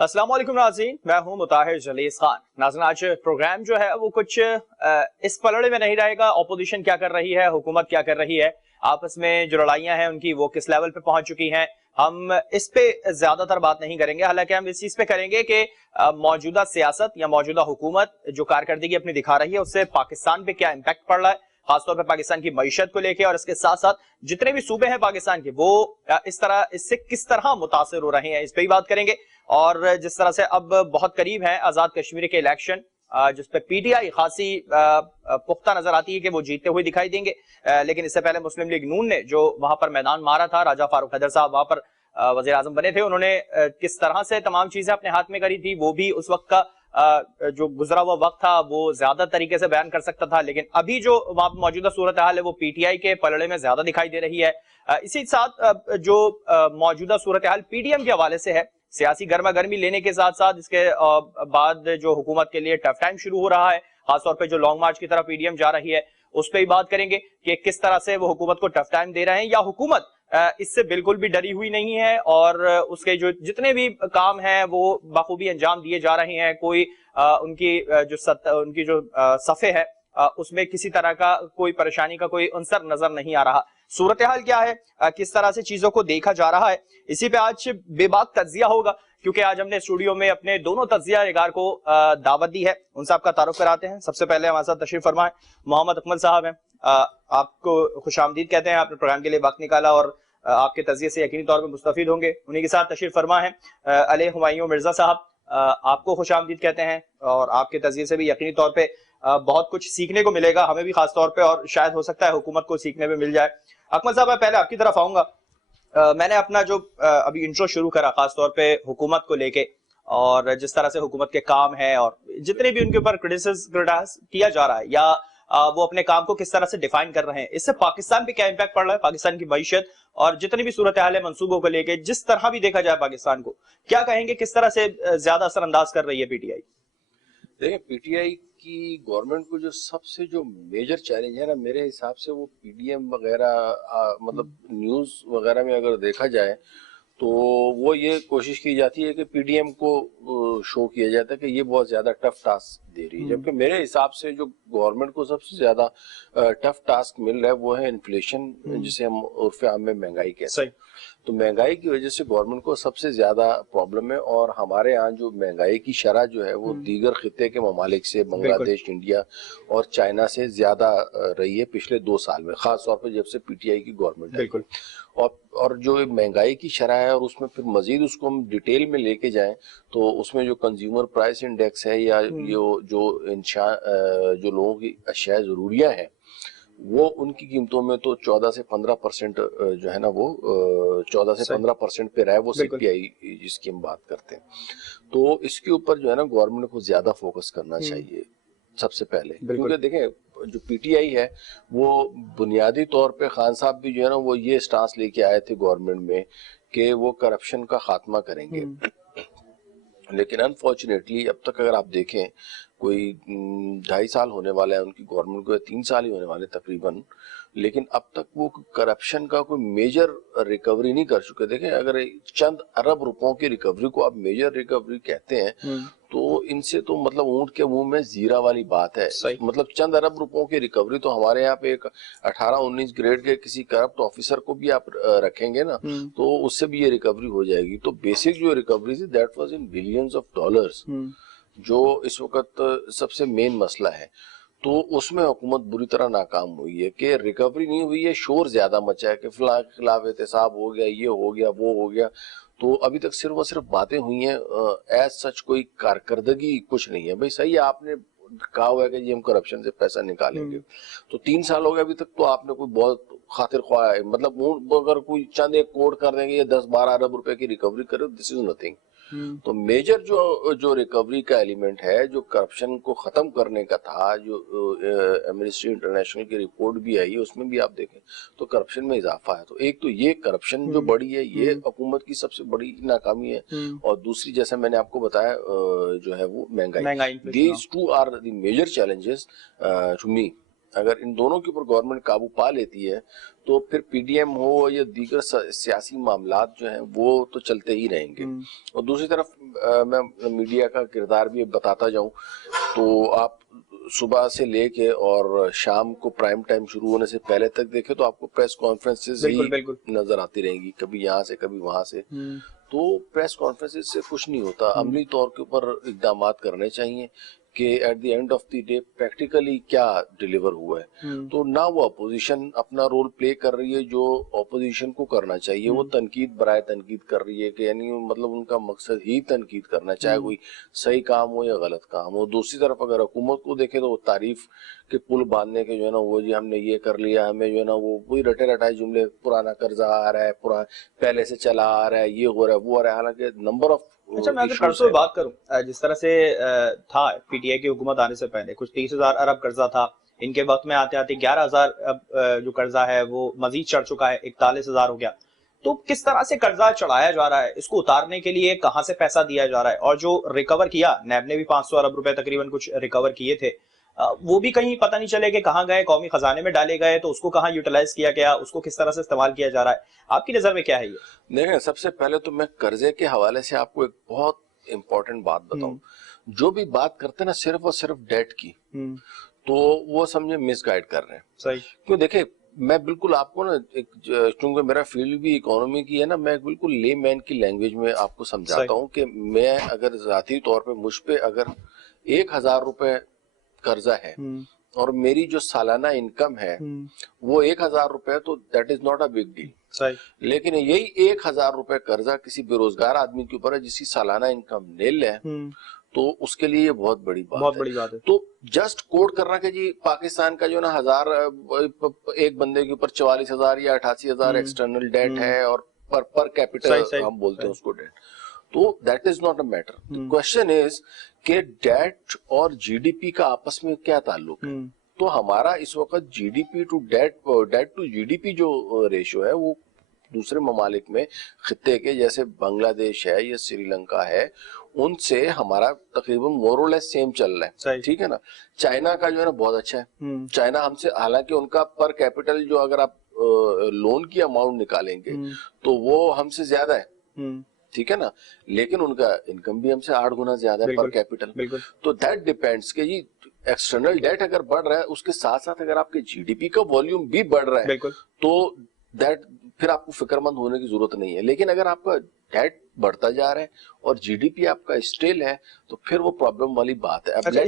अस्सलाम वालेकुम नाज़रीन, मैं हूं मुताहिर जलीस खान। नाज़रीन, आज प्रोग्राम जो है वो कुछ इस पलड़े में नहीं रहेगा ऑपोजिशन क्या कर रही है, हुकूमत क्या कर रही है, आपस में जो लड़ाइयां हैं उनकी वो किस लेवल पे पहुंच चुकी हैं। हम इस पे ज्यादातर बात नहीं करेंगे, हालांकि हम इस चीज पे करेंगे कि मौजूदा सियासत या मौजूदा हुकूमत जो कारकर्दगी अपनी दिखा रही है उससे पाकिस्तान पे क्या इम्पैक्ट पड़ रहा है, खासतौर पर पाकिस्तान की मईशत को लेकर, और इसके साथ साथ जितने भी सूबे हैं पाकिस्तान के वो इस तरह इससे किस तरह मुतासिर हो रहे हैं, इस पे ही बात करेंगे। और जिस तरह से अब बहुत करीब है आजाद कश्मीर के इलेक्शन, जिसपे पीटीआई खासी पुख्ता नजर आती है कि वो जीतते हुए दिखाई देंगे, लेकिन इससे पहले मुस्लिम लीग नून ने जो वहां पर मैदान मारा था, राजा फारूक हैदर साहब वहां पर वजीर आजम बने थे, उन्होंने किस तरह से तमाम चीजें अपने हाथ में करी थी वो भी उस वक्त का जो गुजरा हुआ वक्त था वो ज्यादा तरीके से बयान कर सकता था। लेकिन अभी जो वहां मौजूदा सूरत हाल है वो पीटीआई के पलड़े में ज्यादा दिखाई दे रही है। इसी साथ जो मौजूदा सूरत हाल पीडीएम के हवाले से है, सियासी गर्मा गर्मी लेने के साथ साथ इसके बाद जो हुकूमत के लिए टफ टाइम शुरू हो रहा है, खासतौर पे जो लॉन्ग मार्च की तरफ पीडीएम जा रही है, उस पर ही बात करेंगे कि किस तरह से वो हुकूमत को टफ टाइम दे रहे हैं या हुकूमत इससे बिल्कुल भी डरी हुई नहीं है और उसके जो जितने भी काम हैं वो बखूबी अंजाम दिए जा रहे हैं। कोई उनकी जो सफ़े है उसमें किसी तरह का कोई परेशानी का कोई अंसर नजर नहीं आ रहा। सूरत हाल क्या है, किस तरह से चीजों को देखा जा रहा है, इसी पे आज बेबाक तज्जिया होगा, क्योंकि आज हमने स्टूडियो में अपने दोनों तज्जिया निगार को दावत दी है। उन साहब का तारुफ कराते हैं। सबसे पहले हमारे साथ तशरीफ फरमाए मोहम्मद अकमल साहब हैं। आपको खुशामदीद कहते हैं, आपने प्रोग्राम के लिए वक्त निकाला और आपके तजिए से यकीनी तौर पर मुस्तफीद होंगे। उन्हीं के साथ तशरीफ फरमा है अली हुमायूं मिर्जा साहब, आपको खुशामदीद कहते हैं और आपके तजिए से भी यकीनी तौर पर बहुत कुछ सीखने को मिलेगा, हमें भी खास तौर पे, और शायद हो सकता है हुकूमत को सीखने में मिल जाए। अकमल साहब, मैं पहले आपकी तरफ आऊंगा। मैंने अपना जो अभी इंट्रो शुरू करा खास तौर पे हुकूमत को लेके और जिस तरह से हुकूमत के काम है और जितने भी उनके ऊपर क्रिटिसाइज किया जा रहा है या वो अपने काम को किस तरह से डिफाइन कर रहे हैं, इससे पाकिस्तान पे क्या इम्पैक्ट पड़ रहा है, पाकिस्तान की मईशत और जितनी भी सूरत हाल है मंसूबों को लेके, जिस तरह भी देखा जाए पाकिस्तान को, क्या कहेंगे किस तरह से ज्यादा असरअंदाज कर रही है पीटीआई? देखिए, पीटीआई की गवर्नमेंट को जो मेजर चैलेंज है ना, मेरे हिसाब से वो पीडीएम वगैरह मतलब न्यूज़ वगैरह में अगर देखा जाए तो वो ये कोशिश की जाती है कि पीडीएम को शो किया जाता है कि ये बहुत ज्यादा टफ टास्क दे रही है, जबकि मेरे हिसाब से जो गवर्नमेंट को सबसे ज्यादा टफ टास्क मिल रहा है वो है इन्फ्लेशन, जिसे हम उर्फ आम में महंगाई कहते हैं। तो महंगाई की वजह से गवर्नमेंट को सबसे ज्यादा प्रॉब्लम है, और हमारे यहाँ जो महंगाई की शरह जो है वो दीगर खिते के ममालिक से, बांग्लादेश, इंडिया और चाइना से ज्यादा रही है पिछले 2 साल में, खास तौर पर जब से पीटीआई की गवर्नमेंट है। बिल्कुल। और जो महंगाई की शरह है और उसमें फिर मजीद उसको हम डिटेल में लेके जाएं तो उसमें जो कंज्यूमर प्राइस इंडेक्स है या जो लोगों की अशिया जरूरियां हैं वो उनकी कीमतों में तो 14 से 15% जो है ना वो 14 से 15% पे रहा है वो सीपीआई जिसकी हम बात करते हैं। तो इसके ऊपर जो है ना गवर्नमेंट को ज्यादा फोकस करना चाहिए सबसे पहले, क्योंकि देखें जो पीटीआई है वो बुनियादी तौर पे खान साहब भी जो है ना वो ये स्टांस लेके आए थे गवर्नमेंट में कि वो करप्शन का खात्मा करेंगे, लेकिन अनफॉर्चुनेटली अब तक अगर आप देखें कोई 2.5 साल होने वाला है उनकी गवर्नमेंट को, 3 साल ही होने वाले तकरीबन, लेकिन अब तक वो करप्शन का कोई मेजर रिकवरी नहीं कर चुके। देखें, अगर चंद अरब रुपयों की रिकवरी को आप मेजर रिकवरी कहते हैं तो इनसे तो मतलब ऊंट के मुंह में जीरा वाली बात है। मतलब चंद अरब रुपयों की रिकवरी तो हमारे यहाँ पे एक 18-19 ग्रेड के किसी करप्ट ऑफिसर को भी आप रखेंगे ना तो उससे भी ये रिकवरी हो जाएगी। तो बेसिक जो रिकवरी थी that was in billions of dollars, जो इस वक्त सबसे मेन मसला है। तो उसमें हुकूमत बुरी तरह नाकाम हुई है कि रिकवरी नहीं हुई है, शोर ज्यादा मचा है कि फलां के खिलाफ एहतसाब हो गया, ये हो गया, वो हो गया। तो अभी तक सिर्फ और सिर्फ बातें हुई हैं, एज सच कोई कारकर्दगी कुछ नहीं है। भाई सही है, आपने कहा हुआ है कि ये हम करप्शन से पैसा निकालेंगे, तो 3 साल हो गए अभी तक, तो आपने कोई बहुत खातिर ख्वाह है, मतलब अगर कोई चंद एक कोड कर देंगे या 10-12 अरब रुपए की रिकवरी करे, दिस इज नथिंग। तो मेजर जो रिकवरी का एलिमेंट है, जो करप्शन को खत्म करने का था, जो एमनेस्टी इंटरनेशनल की रिपोर्ट भी आई है उसमें भी आप देखें तो करप्शन में इजाफा है। तो एक तो ये करप्शन जो बढ़ी है ये हुकूमत की सबसे बड़ी नाकामी है, और दूसरी जैसा मैंने आपको बताया जो है वो महंगाई। These two are the major challenges to me. अगर इन दोनों के ऊपर गवर्नमेंट काबू पा लेती है तो फिर पीडीएम हो या दीगर सियासी मामलात जो हैं वो तो चलते ही रहेंगे। और दूसरी तरफ मैं मीडिया का किरदार भी बताता जाऊं तो आप सुबह से लेके और शाम को प्राइम टाइम शुरू होने से पहले तक देखें तो आपको प्रेस कॉन्फ्रेंसेस ही नजर आती रहेंगी, कभी यहाँ से कभी वहां से। तो प्रेस कॉन्फ्रेंसेस से कुछ नहीं होता, अमली तौर के ऊपर इकदाम करने चाहिए कि at the end of the day practically क्या डिलीवर हुआ है। तो ना वो अपोजिशन अपना रोल प्ले कर रही है जो अपोजिशन को करना चाहिए, वो तनकीद बराए तनकीद कर रही है कि यानी मतलब उनका मकसद ही तनकीद करना, चाहे कोई सही काम हो या गलत काम हो। दूसरी तरफ अगर हुकूमत को देखे तो तारीफ के पुल बांधने के जो है ना वो जी हमने ये कर लिया, हमें जो है ना वो वही रटे रटाए जुमले, पुराना कर्जा आ रहा है, पुराना पहले से चला आ रहा है, ये हो रहा है वो हो रहा है, हालांकि नंबर ऑफ। अच्छा, मैं अगर कर्जों की बात करूं, जिस तरह से था पीटीआई की हुकूमत आने से पहले कुछ 30,000 अरब कर्जा था, इनके वक्त में आते आते 11,000 जो कर्जा है वो मजीद चढ़ चुका है, 41,000 हो गया। तो किस तरह से कर्जा चढ़ाया जा रहा है, इसको उतारने के लिए कहां से पैसा दिया जा रहा है, और जो रिकवर किया नैब ने भी 500 अरब रुपए तकरीबन कुछ रिकवर किए थे, वो भी कहीं पता नहीं चले कि कहां गए, कौमी खजाने में डाले गए, तो उसको कहां यूटिलाइज किया गया, उसको किस तरह से इस्तेमाल किया जा रहा है, आपकी नजर में क्या है ये? देखें, सबसे पहले तो मैं कर्जे के हवाले से आपको एक बहुत इंपॉर्टेंट बात बताऊं। जो भी बात करते हैं ना सिर्फ और सिर्फ डेट की, तो वो समझे मिसगाइड कर रहे हैं। सही। क्यों, देखे मैं बिल्कुल आपको ना एक, चूंकि मेरा फील्ड भी इकोनॉमी की है ना, मैं बिल्कुल ले मैन की लैंग्वेज में आपको समझाता हूँ कि मैं अगर जाती तौर पे मुझ पे अगर 1,000 रुपए कर्जा है और मेरी जो सालाना इनकम है वो 1,000 रुपए, तो that is not a big deal. सही। लेकिन यही 1,000 रुपए कर्जा किसी बेरोजगार आदमी के ऊपर है जिसकी सालाना इनकम नील है, तो उसके लिए ये बहुत बड़ी बात है। तो जस्ट कोट करना कि जी पाकिस्तान का जो ना 1,000 एक बंदे के ऊपर 44,000 या 88,000 एक्सटर्नल डेट है और पर कैपिटल हम बोलते हैं उसको डेट, तो that is not a matter. The question is कि डेट और जीडीपी का आपस में क्या ताल्लुक है। तो हमारा इस वक्त GDP to debt to GDP जो रेशियो है वो दूसरे ममालिक में खित्ते के जैसे बांग्लादेश है या श्रीलंका है उनसे हमारा तकरीबन मोर और लेस सेम चल रहा है, ठीक है ना। चाइना का जो है ना बहुत अच्छा है, चाइना हमसे, हालांकि उनका पर कैपिटल जो अगर आप लोन की अमाउंट निकालेंगे तो वो हमसे ज्यादा है, ठीक है ना, लेकिन उनका इनकम भी हमसे 8 गुना ज्यादा है पर कैपिटल। तो दैट डिपेंड्स कि जी एक्सटर्नल डेट अगर बढ़ रहा है उसके साथ साथ अगर आपके जीडीपी का वॉल्यूम भी बढ़ रहा है तो दैट फिर आपको फिक्रमंद होने की जरूरत नहीं है। लेकिन अगर आपका डेट बढ़ता जा रहा है और जीडीपी आपका स्टेल है तो फिर वो प्रॉब्लम वाली बात है। अच्छा,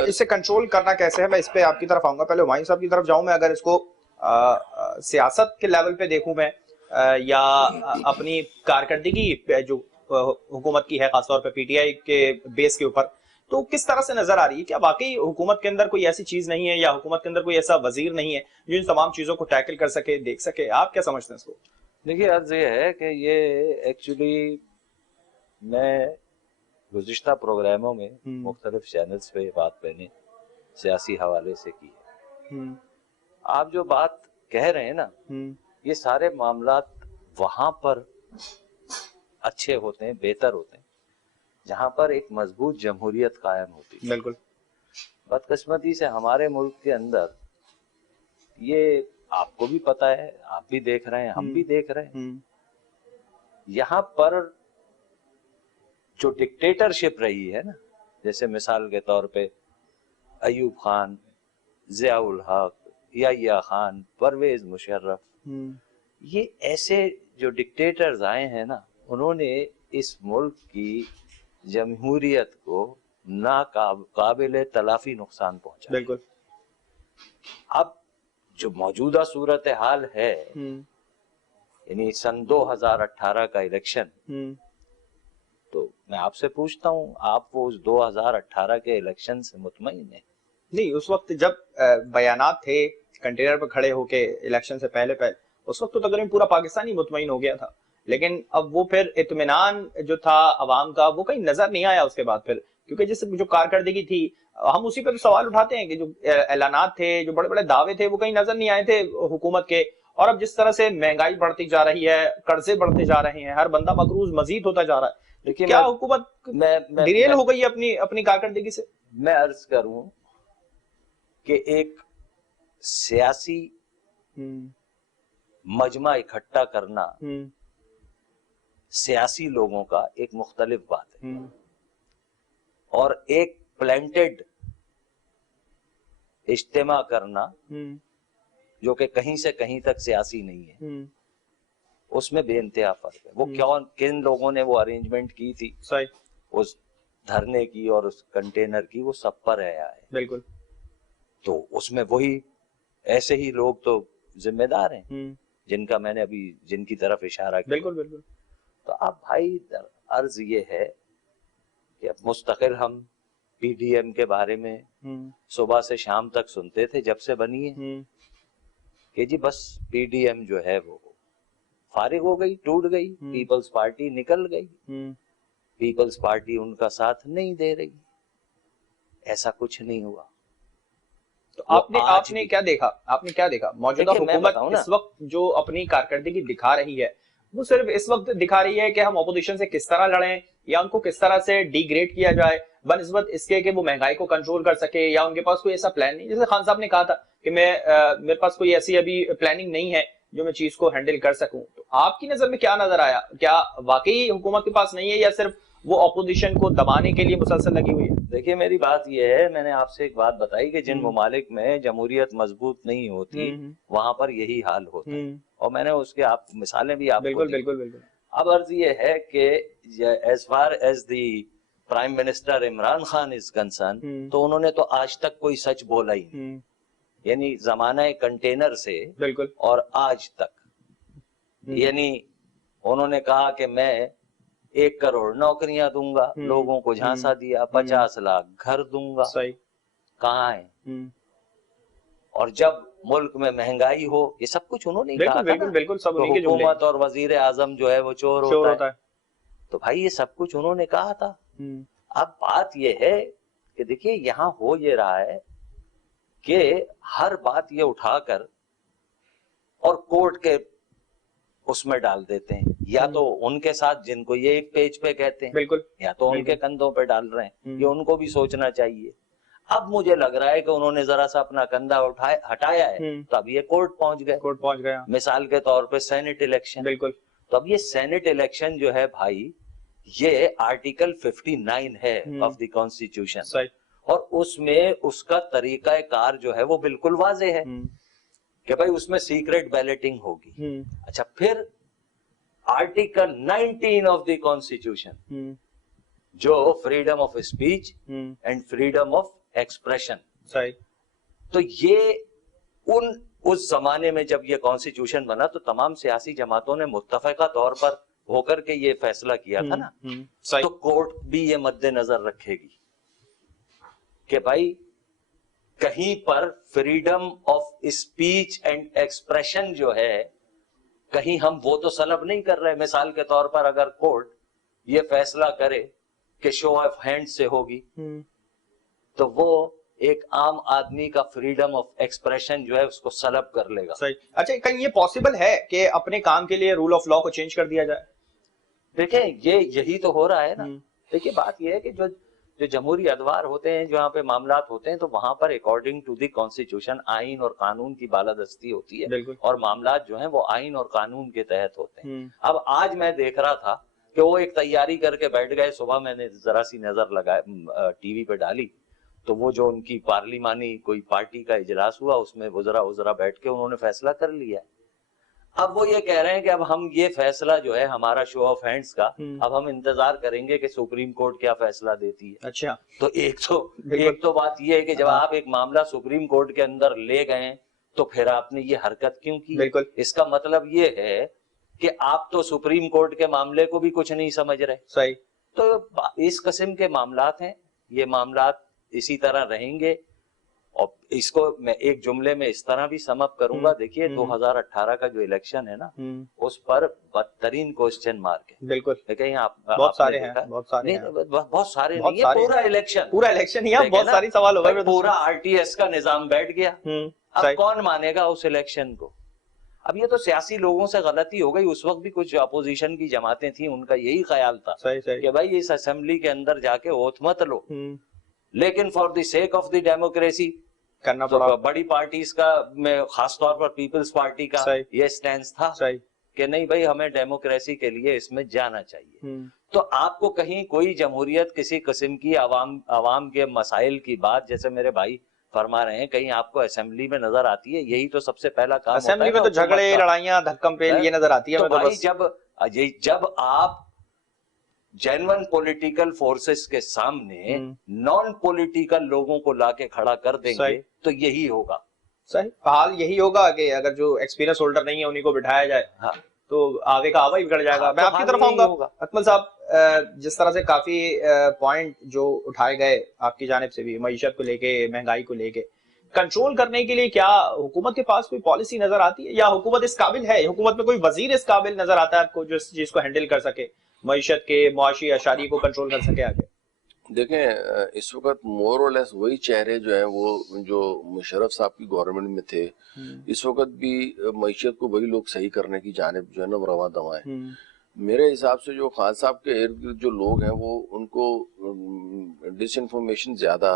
इसे कंट्रोल करना कैसे है, मैं इस पे आपकी तरफ आऊंगा। पहले हुमायूं साहब की तरफ जाऊं मैं। अगर इसको सियासत के लेवल पे देखूं मैं, या अपनी कारकर्दगी जो हुकूमत की है खासतौर पे पीटीआई के बेस के ऊपर, तो किस तरह से नजर आ रही है? क्या वाकई हुकूमत के अंदर कोई ऐसी चीज नहीं है या हुकूमत के अंदर कोई ऐसा वजीर नहीं है जो इन तमाम चीजों को टैकल कर सके, देख सके? आप क्या समझते हैं इसको? देखिए, अर्ज ये है कि ये एक्चुअली मैं गुज़िश्ता प्रोग्रामों में मुख्तलिफ चैनल्स पे बात मैंने सियासी हवाले से की है। आप जो बात कह रहे हैं ना, ये सारे मामलात वहां पर अच्छे होते हैं, बेहतर होते हैं जहां पर एक मजबूत जमहूरियत कायम होती है। बिल्कुल। बदकिस्मती से हमारे मुल्क के अंदर ये आपको भी पता है, आप भी देख रहे हैं, हम भी देख रहे हैं, यहाँ पर जो डिक्टेटरशिप रही है ना, जैसे मिसाल के तौर पे अयूब खान, जियाउल हक, याहिया खान, परवेज मुशर्रफ, ये ऐसे जो डिक्टेटर्स आए हैं ना, उन्होंने इस मुल्क की जमहूरियत को नाकाबिले तलाफी नुकसान पहुंचा। बिल्कुल। अब जो मौजूदा सूरत हाल है, यानी सन 2018 का इलेक्शन, तो मैं आपसे पूछता हूँ, आप वो उस 2018 के इलेक्शन से मुतमईन है? नहीं, उस वक्त जब बयानात थे कंटेनर पर खड़े होके इलेक्शन से पहले उस वक्त तो तकरीबन पूरा पाकिस्तान ही मुतमईन हो गया था। लेकिन अब वो फिर इत्मीनान जो था अवाम का वो कहीं नजर नहीं आया उसके बाद फिर, क्योंकि जिस जो कारकर्दगी थी, हम उसी पे तो सवाल उठाते हैं कि जो ऐलानात थे, जो बड़े बड़े दावे थे, वो कहीं नजर नहीं आए थे हुकूमत के। और अब जिस तरह से महंगाई बढ़ती जा रही है, कर्जे बढ़ते जा रहे हैं, हर बंदा मकरूज मजीद होता जा रहा है, लेकिन क्या हुकूमत डिरेल हो गई अपनी कारकर्दगी से? मैं अर्ज करूं कि एक सियासी मजमा इकट्ठा करना सियासी लोगों का एक मुख्तलिफ बात है, और एक प्लांटेड इज्तिमा करना जो कि कहीं से कहीं तक सियासी नहीं है, उसमें बेइंतहा फर्क है। वो क्यों, किन लोगों ने वो अरेंजमेंट की थी, सही, उस धरने की और उस कंटेनर की, वो सब पर है। बिल्कुल। तो उसमें वही ऐसे ही लोग तो जिम्मेदार हैं जिनका मैंने अभी जिनकी तरफ इशारा किया। बिल्कुल बिल्कुल। तो अब भाई अर्ज ये है कि अब मुस्तकिल हम पीडीएम के बारे में सुबह से शाम तक सुनते थे जब से बनी है कि जी बस पीडीएम जो है वो फारिग हो गई, टूट गई, पीपल्स पार्टी निकल गई, पीपल्स पार्टी उनका साथ नहीं दे रही। ऐसा कुछ नहीं हुआ। तो आपने क्या देखा, आपने क्या देखा? मौजूदा हुकूमत इस वक्त जो अपनी कारकर्दगी दिखा रही है वो सिर्फ इस वक्त दिखा रही है कि हम ऑपोजिशन से किस तरह लड़ें या उनको किस तरह से डिग्रेड किया जाए, बनिस्बत इसके कि वो महंगाई को कंट्रोल कर सके, या उनके पास कोई ऐसा प्लान नहीं। जैसे खान साहब ने कहा था कि मेरे पास कोई ऐसी अभी प्लानिंग नहीं है जो मैं चीज को हैंडल कर सकूं। तो आपकी नजर में क्या नजर आया? क्या वाकई हुकूमत के पास नहीं है या सिर्फ वो ऑपोजिशन को दबाने के लिए मुसलसल लगी हुई है? देखिए मेरी बात यह है, मैंने आपसे एक बात बताई कि जिन ममालिक में जमहूरियत मजबूत नहीं होती वहां पर यही हाल होता है, और मैंने उसके आप मिसालें भी आपको बिल्कुल बिल्कुल बिल्कुल। अब अर्ज ये है कि as far as the prime minister Imran Khan is concern, तो उन्होंने तो आज तक कोई सच बोला ही नहीं, यानी जमाना कंटेनर से बिल्कुल और आज तक, यानी उन्होंने कहा कि मैं 1 करोड़ नौकरियां दूंगा, लोगों को झांसा दिया, 50 लाख घर दूंगा, सही, कहाँ है? और जब मुल्क में महंगाई हो, ये सब कुछ उन्होंने कहा था बिल्कुल बिल्कुल, सब उन्हीं के जुमले। हुकूमत और वजीर आजम जो है वो चोर होता है। तो भाई ये सब कुछ उन्होंने कहा था। अब बात ये है कि देखिए यहाँ हो ये रहा है कि हर बात ये उठाकर और कोर्ट के उसमें डाल देते हैं, या तो उनके साथ जिनको ये एक पेज पे कहते हैं, बिल्कुल, या तो उनके कंधों पे डाल रहे हैं। ये उनको भी सोचना चाहिए। अब मुझे लग रहा है कि उन्होंने जरा सा अपना कंधा हटाया है, तो अब ये कोर्ट पहुंच गए। मिसाल के तौर पे सेनेट इलेक्शन, बिल्कुल। तो अब ये सेनेट इलेक्शन जो है भाई, ये आर्टिकल 59 है ऑफ द कॉन्स्टिट्यूशन, और उसमें उसका तरीका कार जो है वो बिल्कुल वाजे है कि भाई उसमें सीक्रेट बैलेटिंग होगी। अच्छा, फिर आर्टिकल 19 ऑफ द कॉन्स्टिट्यूशन जो freedom of speech and freedom of expression, तो ये उस जमाने में जब ये कॉन्स्टिट्यूशन बना तो तमाम सियासी जमातों ने मुत्तफिका तौर पर होकर के ये फैसला किया था ना। तो कोर्ट भी ये मद्देनजर रखेगी कि भाई कहीं पर freedom of speech and expression जो है, कहीं हम वो तो सलब नहीं कर रहे। मिसाल के तौर पर अगर कोर्ट ये फैसला करे कि शो ऑफ हैंड से होगी, तो वो एक आम आदमी का फ्रीडम ऑफ एक्सप्रेशन जो है उसको सलब कर लेगा। सही। अच्छा, कहीं ये पॉसिबल है कि अपने काम के लिए रूल ऑफ लॉ को चेंज कर दिया जाए? देखिए यही तो हो रहा है ना। देखिए बात यह है कि जो जमहूरी अदवार होते हैं, जहाँ पे मामलात होते हैं, तो वहां पर अकॉर्डिंग टू द कॉन्स्टिट्यूशन आइन और कानून की बालादस्ती होती है, और मामलात जो हैं वो आइन और कानून के तहत होते हैं। अब आज मैं देख रहा था कि वो एक तैयारी करके बैठ गए। सुबह मैंने जरा सी नजर लगाई, टीवी पे डाली, तो वो जो उनकी पार्लिमानी कोई पार्टी का इजलास हुआ, उसमें वज़रा बैठ के उन्होंने फैसला कर लिया। अब वो ये कह रहे हैं कि अब हम ये फैसला जो है हमारा शो ऑफ हैंड्स का, अब हम इंतजार करेंगे कि सुप्रीम कोर्ट क्या फैसला देती है। अच्छा, तो एक तो बात ये है कि जब आप एक मामला सुप्रीम कोर्ट के अंदर ले गए तो फिर आपने ये हरकत क्यों की? बिल्कुल। इसका मतलब ये है कि आप तो सुप्रीम कोर्ट के मामले को भी कुछ नहीं समझ रहे। सही। तो इस किस्म के मामलात हैं, ये मामलात इसी तरह रहेंगे। और इसको मैं एक जुमले में इस तरह भी समअप करूंगा। देखिए 2018 का जो इलेक्शन है ना, उस पर बदतरीन क्वेश्चन मार्क है। बिल्कुल। लेकिन बहुत सारे हैं, बहुत सारे नहीं है, पूरा इलेक्शन ही बहुत सारी सवाल हो गए। पूरा आरटीएस का निजाम बैठ गया। अब कौन मानेगा उस इलेक्शन को? अब ये तो सियासी लोगों से गलती हो गई। उस वक्त भी कुछ अपोजिशन की जमातें थी, उनका यही ख्याल था कि भाई इस असेंबली के अंदर जाके ओथ मत लो, लेकिन for the sake of the democracy करना तो पड़ा। बड़ी पार्टीज का, मैं खास तौर पर पीपल्स पार्टी का ये स्टैंड था कि नहीं भाई, हमें डेमोक्रेसी के लिए इसमें जाना चाहिए। तो आपको कहीं कोई जमहूरियत किसी किस्म की आवाम के मसाइल की बात, जैसे मेरे भाई फरमा रहे हैं, कहीं आपको असेंबली में नजर आती है? यही तो सबसे पहला काम होता है। असेंबली में तो झगड़े, लड़ाइयां, धक्कम पेल ये नजर आती है। तो भाई जब आप जेन्युइन पॉलिटिकल फोर्सेस के सामने नॉन पॉलिटिकल लोगों को लाके खड़ा कर देंगे तो यही होगा। सही हाल यही होगा कि अगर जो एक्सपीरियंस होल्डर नहीं है उन्हीं को बिठाया जाए, हाँ, तो आगे का आवा ही बिगड़ जाएगा। मैं आपकी तरफ आऊंगा अकमल साहब, जिस तरह से काफी पॉइंट जो उठाए गए आपकी जानिब से भी, मईशत को लेके, महंगाई को लेके, कंट्रोल करने के लिए क्या हुकूमत के पास कोई पॉलिसी नजर आती है, या हुकूमत इस काबिल है, हुकूमत में कोई वजीर इस काबिल नजर आता है आपको जो इस चीज को हैंडल कर सके, मईशत के मुआशी अशारी को कंट्रोल कर सके आगे? देखें, इस वक्त मोर और लेस वही चेहरे जो हैं वो जो मुशर्रफ साहब की गवर्नमेंट में थे, इस वक्त भी मईशत को वही लोग सही करने की जानिब जो है ना रवा दवा है। मेरे हिसाब से जो खान साहब के इर्द गिर्द जो लोग हैं वो उनको डिसइंफॉर्मेशन ज्यादा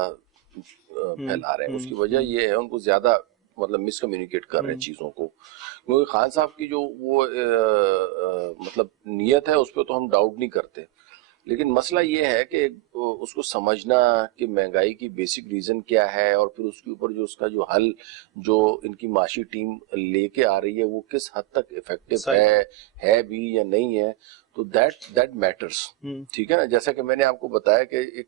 फैला रहे हैं। उसकी वजह ये है, उनको ज्यादा मतलब मिसकम्युनिकेट कर रहे हैं चीजों को, क्योंकि खान साहब की जो वो मतलब नीयत है उस पर तो हम डाउट नहीं करते, लेकिन मसला ये है कि उसको समझना कि महंगाई की बेसिक रीजन क्या है और फिर उसके ऊपर जो उसका जो हल जो इनकी माशी टीम लेके आ रही है वो किस हद तक इफेक्टिव है भी या नहीं है, तो दैट मैटर्स। ठीक है ना, जैसा कि मैंने आपको बताया कि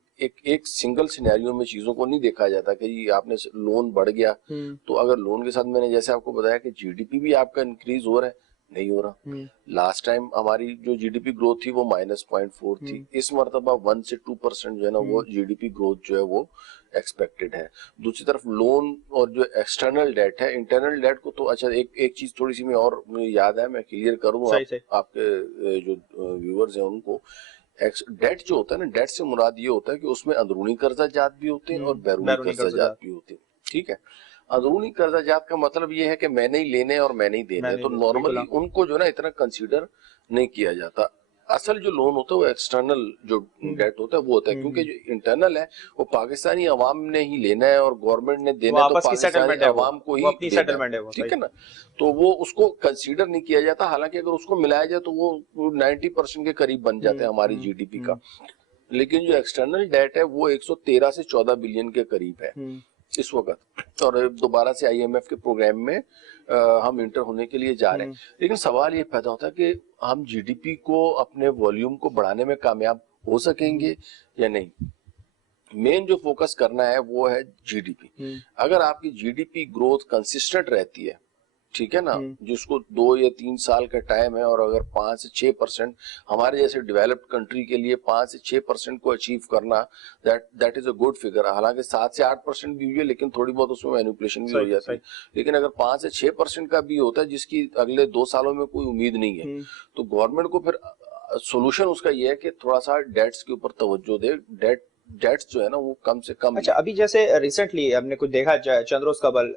एक सिंगल सिनेरियो में चीजों को नहीं देखा जाता कि आपने लोन बढ़ गया तो अगर लोन के साथ मैंने जैसे आपको बताया कि जीडीपी भी आपका इंक्रीज हो रहा है, नहीं हो रहा। लास्ट टाइम हमारी जो जीडीपी ग्रोथ थी वो -0.4 थी, इस मर्तबा 1 से 2% जो है ना वो जीडीपी ग्रोथ जो है वो एक्सपेक्टेड है। दूसरी तरफ लोन और जो एक्सटर्नल डेट है, इंटरनल डेट को तो अच्छा एक चीज थोड़ी सी मैं और मुझे याद है, मैं क्लियर करूँ आपके जो व्यूअर्स हैं उनको। डेट जो होता है ना, डेट से मुराद ये होता है कि उसमें अंदरूनी कर्जा जात भी होते हैं और बैरूनी कर्जा जात भी होते हैं। ठीक है, अंदरूनी कर्जा जात का मतलब ये है कि मैंने ही लेने और मैंने ही देने, तो नॉर्मली उनको जो ना इतना कंसीडर नहीं किया जाता। असल जो लोन होता है वो एक्सटर्नल जो डेट होता है वो होता है, क्योंकि जो इंटरनल है वो पाकिस्तानी अवाम ने ही लेना है और गवर्नमेंट ने देना है, तो पाकिस्तानी अवाम को ही देना है। ठीक है ना, तो वो उसको कंसीडर नहीं किया जाता। हालांकि अगर उसको मिलाया जाए तो वो 90% के करीब बन जाते हैं हमारी जीडीपी का, लेकिन जो एक्सटर्नल डेट है वो 113 से 14 बिलियन के करीब है इस वक्त, और दोबारा से आईएमएफ के प्रोग्राम में हम इंटर होने के लिए जा रहे हैं। लेकिन सवाल ये पैदा होता है कि हम जीडीपी को, अपने वॉल्यूम को बढ़ाने में कामयाब हो सकेंगे या नहीं। मेन जो फोकस करना है वो है जीडीपी। अगर आपकी जीडीपी ग्रोथ कंसिस्टेंट रहती है, ठीक है ना, जिसको 2 या 3 साल का टाइम है, और अगर 5 से 6% हमारे जैसे डेवलप्ड कंट्री के लिए 5 से 6% को अचीव करना, that is a good figure. हालांकि 7 से 8% भी हुई है, लेकिन थोड़ी बहुत उसमें मैनिपुलेशन भी हो जाती है। लेकिन अगर 5 से 6% का भी होता है जिसकी अगले 2 सालों में कोई उम्मीद नहीं है, तो गवर्नमेंट को फिर सोल्यूशन उसका ये है कि थोड़ा सा डेट्स के ऊपर तवज्जो दे, डेट्स जो है ना वो कम से कम। अच्छा, अभी जैसे रिसेंटली हमने कुछ देखा, चंद रोज कबल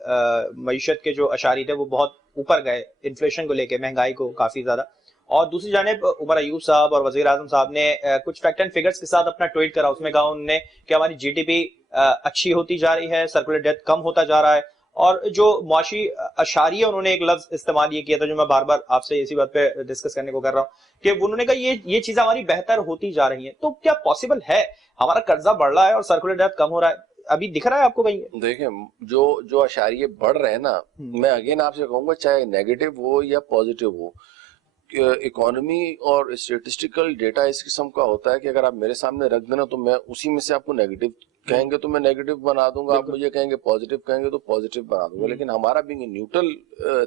मईशत के जो अशारी थे वो बहुत ऊपर गए, इन्फ्लेशन को लेके, महंगाई को काफी ज्यादा। और दूसरी जानिब उमर अयूब साहब और वजीर आजम साहब ने कुछ फैक्ट एंड फिगर्स के साथ अपना ट्वीट करा। उसमें कहा उन्होंने कि हमारी जीडीपी अच्छी होती जा रही है, सर्कुलर डेथ कम होता जा रहा है, और जो मुआशी अशारी है, उन्होंने एक लफ्ज इस्तेमाल ये किया था जो मैं बार बार आपसे इसी बात पे डिस्कस करने को कर रहा हूँ, कि उन्होंने कहा ये चीजें हमारी बेहतर होती जा रही हैं। तो क्या पॉसिबल है, हमारा कर्जा बढ़ रहा है और सर्कुलर डेथ कम हो रहा है, अभी दिख रहा है आपको कहीं? देखें, जो अशारिये बढ़ रहे हैं ना, मैं अगेन आपसे कहूंगा, चाहे नेगेटिव हो या पॉजिटिव हो, इकोनॉमी और स्टेटिस्टिकल डेटा इस किस्म का होता है कि अगर आप मेरे सामने रख देना तो मैं उसी में से आपको नेगेटिव कहेंगे तो मैं नेगेटिव बना दूंगा, आप मुझे कहेंगे पॉजिटिव कहेंगे तो पॉजिटिव बना दूंगा। लेकिन हमारा भी न्यूट्रल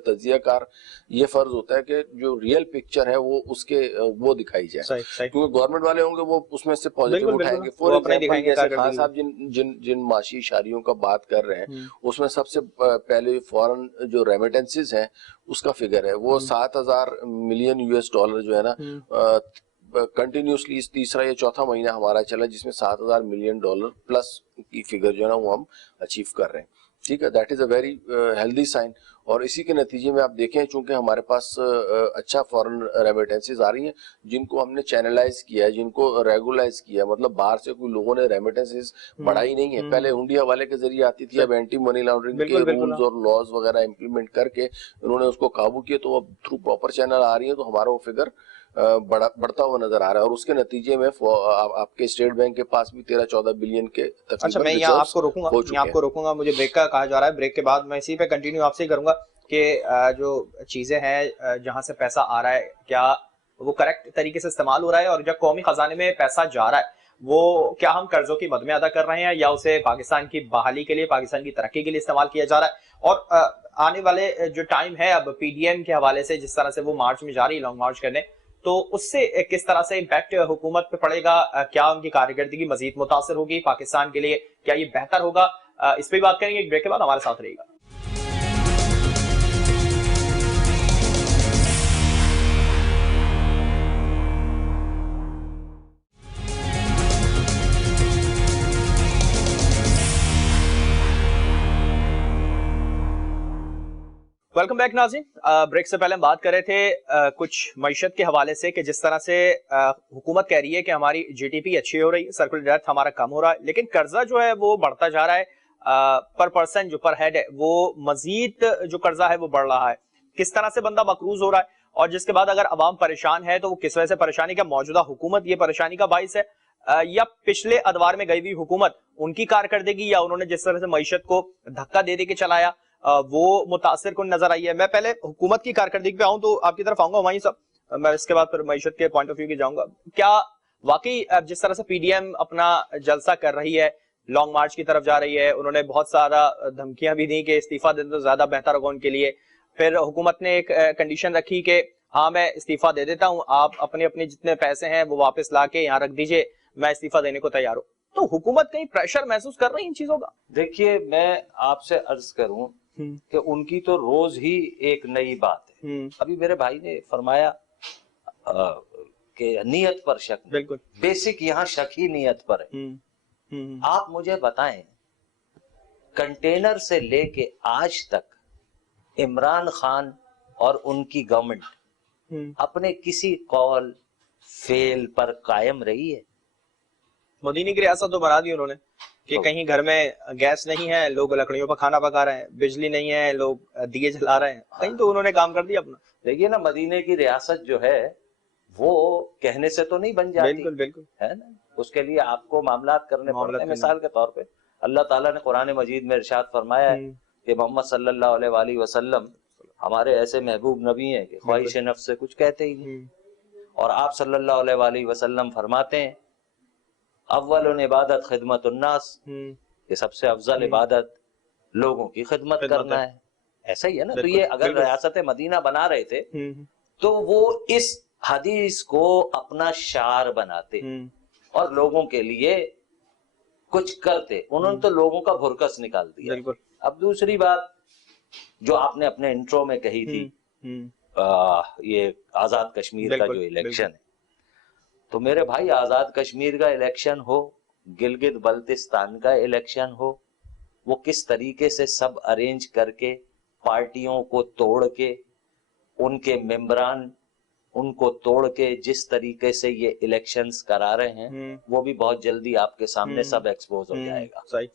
तजियाकार ये फर्ज होता है कि जो रियल पिक्चर है वो उसके वो दिखाई जाए, क्योंकि गवर्नमेंट वाले होंगे वो उसमें से पॉजिटिव उठाएंगे। फॉर एग्जाम्पल जैसे खान साहब जिन माशी इशारियों का बात कर रहे हैं, उसमें सबसे पहले फॉरेन जो रेमिटेंसेज है उसका फिगर है वो 7,000 मिलियन US$ जो है ना, कंटिन्यूसली इस तीसरा या चौथा महीना हमारा चला जिसमें $7,000 मिलियन प्लस की फिगर जो है ना वो हम अचीव कर रहे हैं। ठीक है, that is a very healthy sign. और इसी के नतीजे में आप देखें, चूंकि हमारे पास अच्छा फॉरेन रेमिटेंसेस आ रही हैं, जिनको हमने चैनलाइज किया है, जिनको रेगुलाइज किया है, मतलब बाहर से कोई लोगों ने रेमिटेंसेस बढ़ाई नहीं है। पहले हुंडी हवाले के जरिए आती थी, अब एंटी मनी लॉन्ड्रिंग के रूल्स और लॉज वगैरह इंप्लीमेंट करके उन्होंने उसको काबू किया, तो अब थ्रू प्रॉपर चैनल आ रही है, तो हमारा वो फिगर बढ़ता हुआ नजर आ रहा है। और उसके नतीजे में आपके स्टेट बैंक के पास भी 13-14 बिलियन के तकरीबन। अच्छा, मैं यहाँ आपको रोकूंगा, मुझे ब्रेक का कहा जा रहा है, ब्रेक के बाद मैं इसी पे कंटिन्यू आपसे करूंगा कि जो चीजें हैं, जहां से पैसा आ रहा है, क्या वो करेक्ट तरीके से इस्तेमाल हो रहा है, और जब कौमी खजाने में पैसा जा रहा है वो क्या हम कर्जों की मद में अदा कर रहे हैं, या उसे पाकिस्तान की बहाली के लिए, पाकिस्तान की तरक्की के लिए इस्तेमाल किया जा रहा है। और आने वाले जो टाइम है, अब पीडीएम के हवाले से जिस तरह से वो मार्च में जा रही है, लॉन्ग मार्च करने, तो उससे किस तरह से इम्पैक्ट हुकूमत पे पड़ेगा, क्या उनकी कारकर्दगी मजीद मुतासर होगी पाकिस्तान के लिए, क्या ये बेहतर होगा, इस पर भी बात करेंगे। एक ब्रेक के बाद हमारे साथ रहेगा। वेलकम बैक नाज़रीन। ब्रेक से पहले हम बात कर रहे थे कुछ मईशत के हवाले से कि जिस तरह से हुकूमत कह रही है कि हमारी जीडीपी अच्छी हो रही है, सर्कुलर डेथ हमारा कम हो रहा है, लेकिन कर्जा जो है वो बढ़ता जा रहा है। पर पर्सन जो पर हेड है वो मजीद जो कर्जा है वो बढ़ रहा है। किस तरह से बंदा मकरूज हो रहा है, और जिसके बाद अगर अवाम परेशान है तो वो किस वजह से परेशानी, का मौजूदा हुकूमत ये परेशानी का बाइस है, या पिछले अदवार में गई हुई हुकूमत उनकी कारकर्दगी, या उन्होंने जिस तरह से मईशत को धक्का दे के चलाया वो मुतासिर कुन नजर आई है। मैं पहले हुकूमत की कारकर्दगी पे आऊं तो आपकी तरफ आऊंगा वहीं सब, मैं इसके बाद फिर मईशत के पॉइंट ऑफ व्यू की जाऊंगा। क्या वाकई जिस तरह से पीडीएम अपना जलसा कर रही है, लॉन्ग मार्च की तरफ जा रही है, उन्होंने बहुत सारा धमकियां भी दी कि इस्तीफा दे दो तो ज्यादा बेहतर होगा उनके लिए, फिर हुकूमत ने एक कंडीशन रखी कि हाँ मैं इस्तीफा दे देता हूँ, आप अपने अपने जितने पैसे हैं वो वापस ला के यहाँ रख दीजिए, मैं इस्तीफा देने को तैयार हूँ। तो हुकूमत कहीं प्रेशर महसूस कर रही है इन चीजों का? देखिए, मैं आपसे अर्ज करूं कि उनकी तो रोज ही एक नई बात है। अभी मेरे भाई ने फरमाया कि नियत पर शक, बिल्कुल बेसिक यहाँ शक ही नियत पर है। आप मुझे बताएं, कंटेनर से लेके आज तक इमरान खान और उनकी गवर्नमेंट अपने किसी कॉल फेल पर कायम रही है? मदीने की रियासत तो बना दी उन्होंने कि कहीं घर में गैस नहीं है, लोग लकड़ियों पर खाना पका रहे हैं, बिजली नहीं है, लोग दिए जला रहे हैं, कहीं तो उन्होंने काम कर दिया अपना। देखिए ना, मदीने की रियासत जो है वो कहने से तो नहीं बन जाती। बिल्कुल बिल्कुल है ना, उसके लिए आपको मामलात करने पड़ते हैं। मिसाल के तौर पे अल्लाह ताला ने कुरान मजीद में इरशाद फरमाया है कि मोहम्मद सल्लल्लाहु अलैहि वसल्लम हमारे ऐसे महबूब नबी हैं कि ख्वाहिश नफ्स से कुछ कहते ही नहीं। और आप सल्लल्लाहु अलैहि वसल्लम फरमाते हैं अव्वल इबादत खिदमतुन्नास, ये सबसे अफजल इबादत लोगों की खिदमत करना है। ऐसा ही है ना। तो ये अगर रियासत मदीना बना रहे थे तो वो इस हदीस को अपना शार बनाते और लोगों के लिए कुछ करते। उन्होंने तो लोगों का भुरकस निकाल दिया। अब दूसरी बात जो आपने अपने इंट्रो में कही थी, ये आजाद कश्मीर का जो इलेक्शन है, तो मेरे भाई आजाद कश्मीर का इलेक्शन हो, गिलगित बल्तिस्तान का इलेक्शन हो, वो किस तरीके से सब अरेंज करके पार्टियों को तोड़ के, उनके मेंबरान उनको तोड़ के जिस तरीके से ये इलेक्शंस करा रहे हैं वो भी बहुत जल्दी आपके सामने सब एक्सपोज हो जाएगा। सही।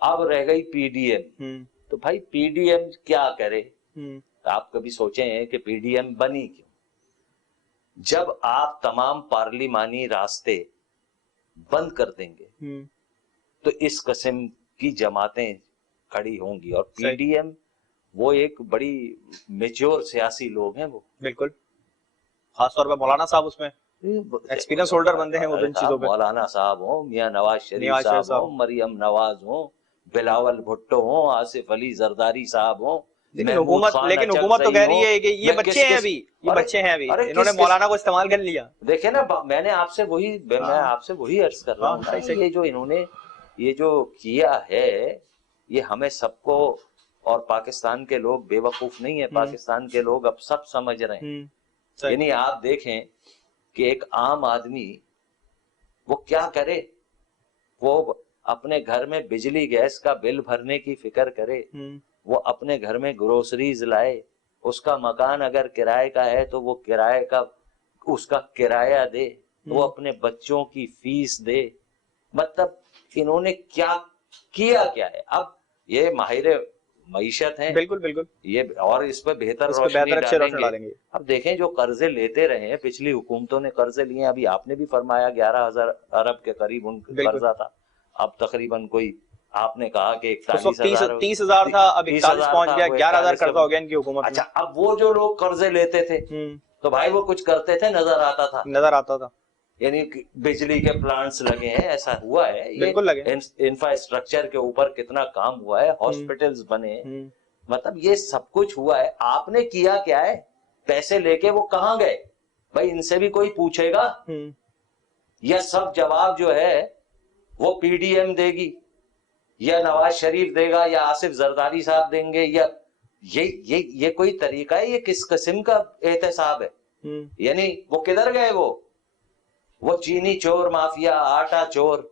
अब रह गई पीडीएम, तो भाई पीडीएम क्या करे? आप कभी सोचे हैं कि पीडीएम बनी क्यों? जब आप तमाम पार्लिमानी रास्ते बंद कर देंगे तो इस किस्म की जमातें खड़ी होंगी। और पीडीएम वो एक बड़ी मेच्योर सियासी लोग हैं वो। बिल्कुल, खासतौर पे मौलाना साहब उसमें एक्सपीरियंस होल्डर बंदे हैं वो इन चीजों पे। मौलाना साहब हो, मियां नवाज शरीफ साहब हो, मरियम नवाज हो, बिलावल भुट्टो हो, आसिफ अली जरदारी साहब हो, लेकिन हुकूमत तो कह रही है कि ये बच्चे हैं अभी, ये बच्चे हैं अभी, इन्होंने मौलाना को इस्तेमाल कर लिया। देखे ना, मैं आपसे वही अर्ज कर रहा हूँ, ये जो इन्होंने ये जो किया है ये हमें सबको, और पाकिस्तान के लोग बेवकूफ नहीं है, पाकिस्तान के लोग अब सब समझ रहे हैं। यानी आप देखें कि एक आम आदमी वो क्या करे, वो अपने घर में बिजली गैस का बिल भरने की फिक्र करे, वो अपने घर में ग्रोसरीज लाए, उसका मकान अगर किराए का है तो वो किराए का उसका किराया दे, वो अपने बच्चों की फीस दे। मतलब इन्होंने क्या किया क्या है। अब ये माहिर मईशत हैं, बिल्कुल बिल्कुल, ये और इस पर बेहतर इस पे रोशनी बेहतर अच्छे रोशनी डालेंगे। अब देखें जो कर्जे लेते रहे हैं, पिछली हुकूमतों ने कर्जे लिए, अभी आपने भी फरमाया 11,000 अरब के करीब उनका कर्जा था, अब तकरीबन कोई आपने कहा कि 41,000 30,000 था, अब 41 पहुंच गया, 11,000 कर्जा हो गया इनकी हुकूमत में। अच्छा, अब वो जो लोग कर्जे लेते थे तो भाई वो कुछ करते थे, नजर आता था। यानी बिजली के प्लांट्स लगे हैं, ऐसा हुआ है, बिल्कुल लगे, इंफ्रास्ट्रक्चर के ऊपर कितना काम हुआ है, हॉस्पिटल्स बने, मतलब ये सब कुछ हुआ है। आपने किया क्या है, पैसे लेके वो कहां गए भाई, इनसे भी कोई पूछेगा? या सब जवाब जो है वो पीडीएम देगी, या नवाज शरीफ देगा, या आसिफ जरदारी साहब देंगे, या ये कोई तरीका है? ये किस किस्म का एहतसाब है? यानी वो किधर गए, वो चीनी चोर माफिया, आटा चोर,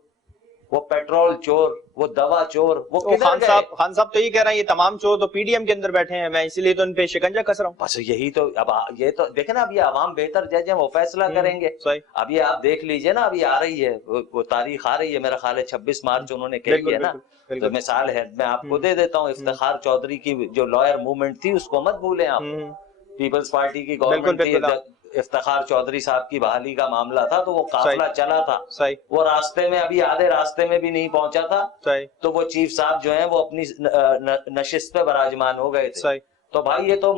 वो पेट्रोल चोर, वो दवा चोर, वो किधर गए? खान साहब तो ये कह रहे हैं ये तमाम चोर तो पीडीएम के अंदर बैठे हैं, मैं इसीलिए तो इन पे शिकंजा कस रहा हूँ। बस यही तो, अब ये तो देखे ना, अब ये अवाम बेहतर जज है, वो फैसला करेंगे। अब ये आप देख लीजिए ना, अभी आ रही है वो तारीख आ रही है, मेरा ख्याल है 26 मार्च उन्होंने कही है ना, तो मिसाल है मैं आपको दे देता हूँ, इफ्तिखार चौधरी की जो लॉयर मूवमेंट थी उसको मत भूलें आप, पीपल्स पार्टी की गवर्नमेंट थी, इफ्तिखार चौधरी साहब की बहाली का मामला था, तो वो काफिला चला था, वो रास्ते में, अभी आधे रास्ते में भी नहीं पहुंचा था, तो वो चीफ साहब जो हैं वो अपनी नशिस्त पे बराजमान हो गए थे। तो भाई ये तो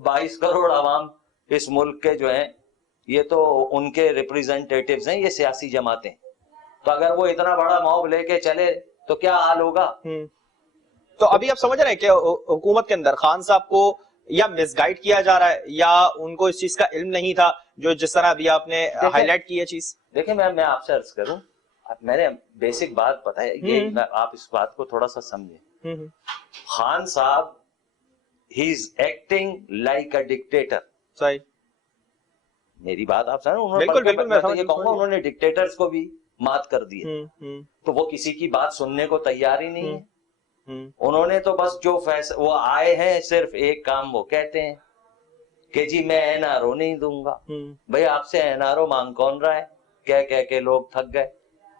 22 करोड़ आवाम इस मुल्क के जो हैं, ये तो उनके रिप्रेजेंटेटिव्स हैं, ये सियासी जमातें, तो अगर वो इतना बड़ा मॉब लेके चले तो क्या हाल होगा। तो अभी आप समझ रहे हैं कि हुकूमत के अंदर खान साहब को या मिसगाइड किया जा रहा है, या उनको इस चीज का इल्म नहीं था, जो जिस तरह अभी आपने हाईलाइट की है चीज? देखिए मैं आपसे अर्ज करूं, मैंने बेसिक बात पता है ये, आप इस बात को थोड़ा सा समझे। खान साहब he is acting like a dictator. सही, मेरी बात आप समझ, उन्होंने उन्होंने डिक्टेटर्स को भी मात कर दी है, तो वो किसी की बात सुनने को तैयार ही नहीं है। उन्होंने तो बस जो फैसला, वो आए हैं सिर्फ एक काम वो कहते हैं कि जी मैं एनआरओ नहीं दूंगा। भाई आपसे एनआरओ मांग कौन रहा है? कह कह के लोग थक गए,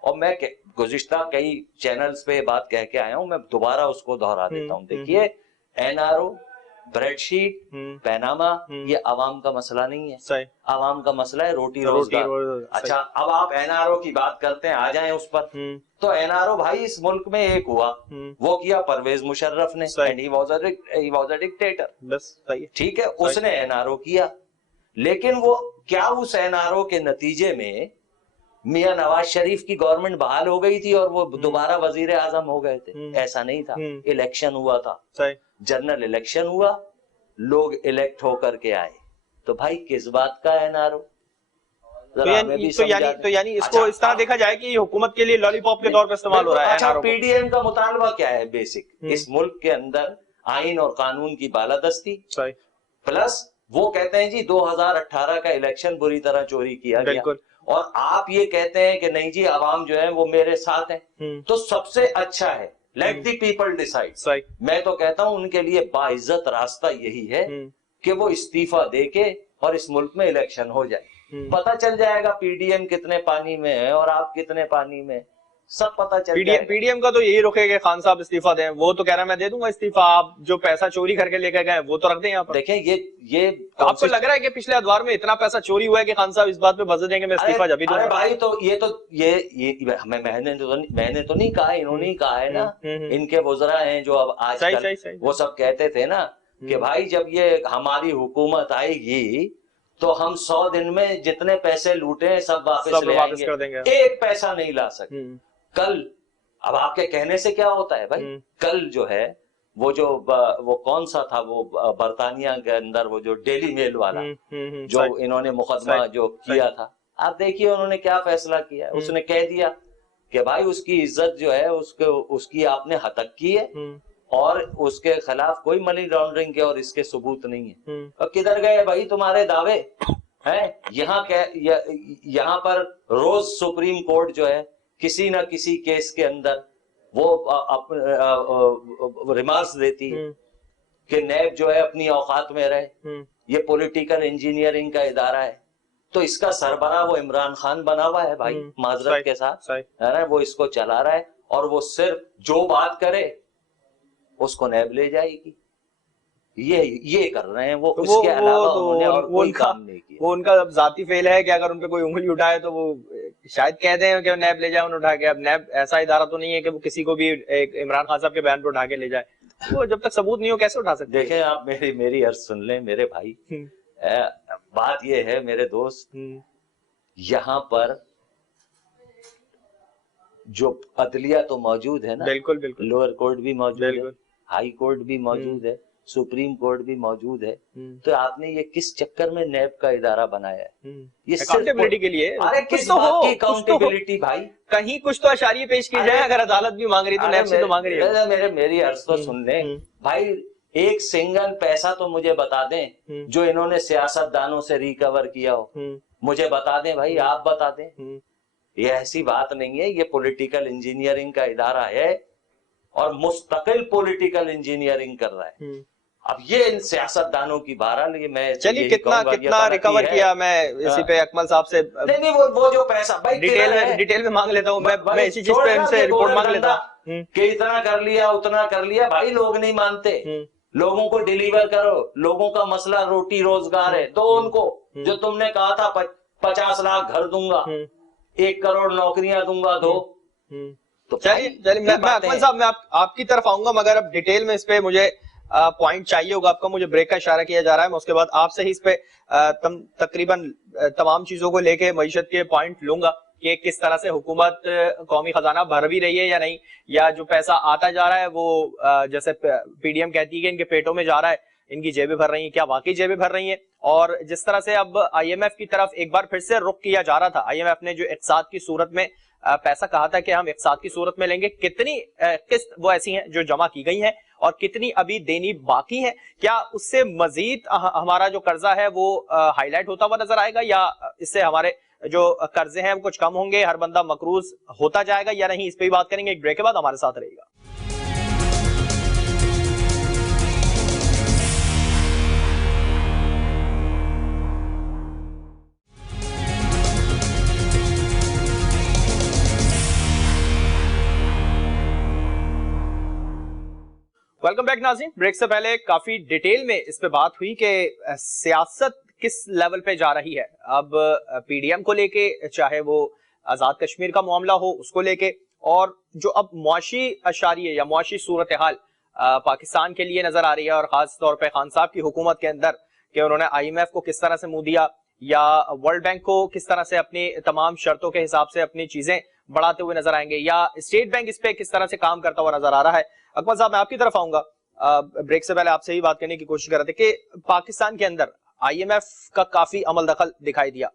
और मैं गुज़िश्ता कई चैनल्स पे बात कह के आया हूं, मैं दोबारा उसको दोहरा देता हूं। देखिए, एनआरओ, ब्रेडशीट, पैनामा, ये आवाम का मसला नहीं है, आवाम का मसला है रोटी रोजगार। अच्छा, अब आप एनआरओ की बात करते हैं, आ जाएं उस पर। तो एनआरओ भाई इस मुल्क में एक हुआ, वो किया परवेज मुशर्रफ ने, and he was a dictator, बस सही है, ठीक है, उसने एनआरओ किया, लेकिन वो क्या उस एनआरओ के नतीजे में मियां नवाज शरीफ की गवर्नमेंट बहाल हो गई थी और वो दोबारा वजीर आजम हो गए थे? ऐसा नहीं था। इलेक्शन हुआ था, जनरल इलेक्शन हुआ, लोग इलेक्ट होकर के आए, तो भाई किस बात का एनआरओ? तो यानी इसको इस तरह देखा जाए कि हुकूमत के लिए लॉलीपॉप के तौर पर इस्तेमाल हो रहा है। अच्छा, पीडीएम का मुतालबा क्या है? बेसिक, इस मुल्क के अंदर आइन और कानून की बालादस्ती, प्लस वो कहते हैं जी 2018 का इलेक्शन बुरी तरह चोरी किया गया, और आप ये कहते हैं कि नहीं जी आवाम जो है वो मेरे साथ है, तो सबसे अच्छा है लेट दी पीपल डिसाइड। मैं तो कहता हूं उनके लिए बाइज्जत रास्ता यही है कि वो इस्तीफा देके और इस मुल्क में इलेक्शन हो जाए, पता चल जाएगा पीडीएम कितने पानी में है और आप कितने पानी में, सब पता चल जाएगा। पीडीएम का तो यही रुके कि खान साहब इस्तीफा दें, वो तो कह रहा है मैं दे दूंगा इस्तीफा, आप जो पैसा चोरी करके लेकर गए वो तो रख दें यहाँ पर। देखें, ये तो आपको लग रहा है कि पिछले अदवार में इतना पैसा चोरी हुआ है कि खान साहब इस बात पे बजट देंगे मैं इस्तीफा जब भी दूंगा? अरे भाई, तो मैंने तो नहीं कहा, इन्होंने ही कहा है ना, इनके वज़रा हैं जो अब आजकल वो सब कहते थे ना कि भाई जब ये हमारी हुकूमत आएगी तो हम 100 दिन में जितने पैसे लूटे सब वापस कर देंगे, एक पैसा नहीं ला सकते। कल, अब आपके कहने से क्या होता है भाई, कल जो है वो कौन सा था वो बर्तानिया के अंदर वो जो डेली मेल वाला जो इन्होंने मुकदमा जो किया था, आप देखिए उन्होंने क्या फैसला किया। उसने कह दिया कि भाई उसकी इज्जत जो है उसकी आपने हतक की है और उसके खिलाफ कोई मनी लॉन्ड्रिंग के और इसके सबूत नहीं है। और किधर गए भाई तुम्हारे दावे हैं? यहाँ पर रोज सुप्रीम कोर्ट जो है किसी ना किसी केस के अंदर वो रिमार्क्स देती है कि नैब जो है अपनी औकात में रहे, ये पॉलिटिकल इंजीनियरिंग का इदारा है। तो इसका सरबराह वो इमरान खान बना हुआ है भाई, माजरत के साथ, है ना, वो इसको चला रहा है और वो सिर्फ जो बात करे उसको नैब ले जाएगी। ये कर रहे हैं वो, तो इसके अलावा उन्होंने और कोई काम नहीं किया। वो उनका जाती फेल है कि अगर उन पे कोई उंगली उठाए तो वो शायद कह दें कि नैब ले जाए उन्हें उठा के। अब नैब ऐसा इदारा तो नहीं है कि वो किसी को भी एक इमरान खान साहब के बयान पे उठा के ले जाए, वो जब तक सबूत नहीं हो कैसे उठा सकते। देखें आप मेरी अर्ज सुन लें मेरे भाई, बात ये है मेरे दोस्त, यहाँ पर जो अदलिया तो मौजूद है ना, बिल्कुल बिल्कुल, लोअर कोर्ट भी मौजूद है, हाई कोर्ट भी मौजूद है, सुप्रीम कोर्ट भी मौजूद है। तो आपने ये किस चक्कर में नैब का इदारा बनाया है? ये अकाउंटेबिलिटी के लिए। अरे किस बात की अकाउंटेबिलिटी भाई? कहीं कुछ तो अशारिये पेश की जाए, अगर अदालत भी मांग रही तो नैब से तो मांग रही है। मेरी अर्ज तो सुन ले भाई, एक सिंगल पैसा तो मुझे बता दें जो इन्होंने सियासतदानों से रिकवर किया हो, मुझे बता दें भाई, आप बता दें। ये ऐसी बात नहीं है, ये पॉलिटिकल इंजीनियरिंग का इदारा है और मुस्तकिल पॉलिटिकल इंजीनियरिंग कर रहा है। अब ये इन सियासतदानों की बहरहाल, ये मैं चलिए कितना रिकवर किया, मैं इसी पे अकमल साहब से नहीं वो जो पैसा भाई डिटेल में मांग लेता हूँ, मैं इसी चीज पे इनसे रिपोर्ट मांग लेता हूँ कि इतना कर लिया उतना कर लिया। भाई लोग नहीं मानते, लोगों को डिलीवर करो, लोगों का मसला रोटी रोजगार है, दो उनको। जो तुमने कहा था 50 लाख घर दूंगा, 1 करोड़ नौकरियां दूंगा, दो। तो चलिए मैं अकमल साहब, मैं आपकी तरफ आऊंगा, मगर अब डिटेल में इस पे मुझे पॉइंट चाहिए होगा आपका। मुझे ब्रेक का इशारा किया जा रहा है, मैं उसके बाद आपसे ही इस पे तकरीबन तमाम चीजों को लेके मईशत के पॉइंट लूंगा कि किस तरह से हुकूमत कौमी खजाना भर भी रही है या नहीं, या जो पैसा आता जा रहा है वो जैसे पीडीएम कहती है कि इनके पेटों में जा रहा है, इनकी जेबें भर रही हैं, क्या वाकई जेबें भर रही हैं? और जिस तरह से अब आईएमएफ की तरफ एक बार फिर से रुख किया जा रहा था, आईएमएफ ने जो इक़्तिसाद की सूरत में पैसा कहा था कि हम इक़्तिसाद की सूरत में लेंगे, कितनी किस्त वो ऐसी हैं जो जमा की गई हैं और कितनी अभी देनी बाकी है? क्या उससे मजीद हमारा जो कर्जा है वो हाईलाइट होता हुआ नजर आएगा, या इससे हमारे जो कर्जे हैं वो कुछ कम होंगे, हर बंदा मकरूज होता जाएगा या नहीं? इस पे भी बात करेंगे। एक ब्रेक के बाद हमारे साथ रहेगा। वेलकम बैक नाज़रीन। ब्रेक से पहले काफी डिटेल में इस पे बात हुई कि सियासत किस लेवल पे जा रही है। अब पीडीएम को लेके, चाहे वो आजाद कश्मीर का मामला हो उसको लेके, और जो अब मुआशी अशारिये या मुआशी सूरत हाल पाकिस्तान के लिए नजर आ रही है, और खास तौर पे खान साहब की हुकूमत के अंदर कि उन्होंने आईएमएफ को किस तरह से मुंह दिया, या वर्ल्ड बैंक को किस तरह से अपनी तमाम शर्तों के हिसाब से अपनी चीजें बढ़ाते हुए नजर आएंगे, या स्टेट बैंक इस पे किस तरह से काम करता हुआ नजर आ रहा है। अकबर साहब, मैं आपकी तरफ आऊंगा। ब्रेक से पहले आपसे ही बात करने की कोशिश कर रहे थे कि पाकिस्तान के अंदर आईएमएफ का काफी अमल दखल दिखाई दिया,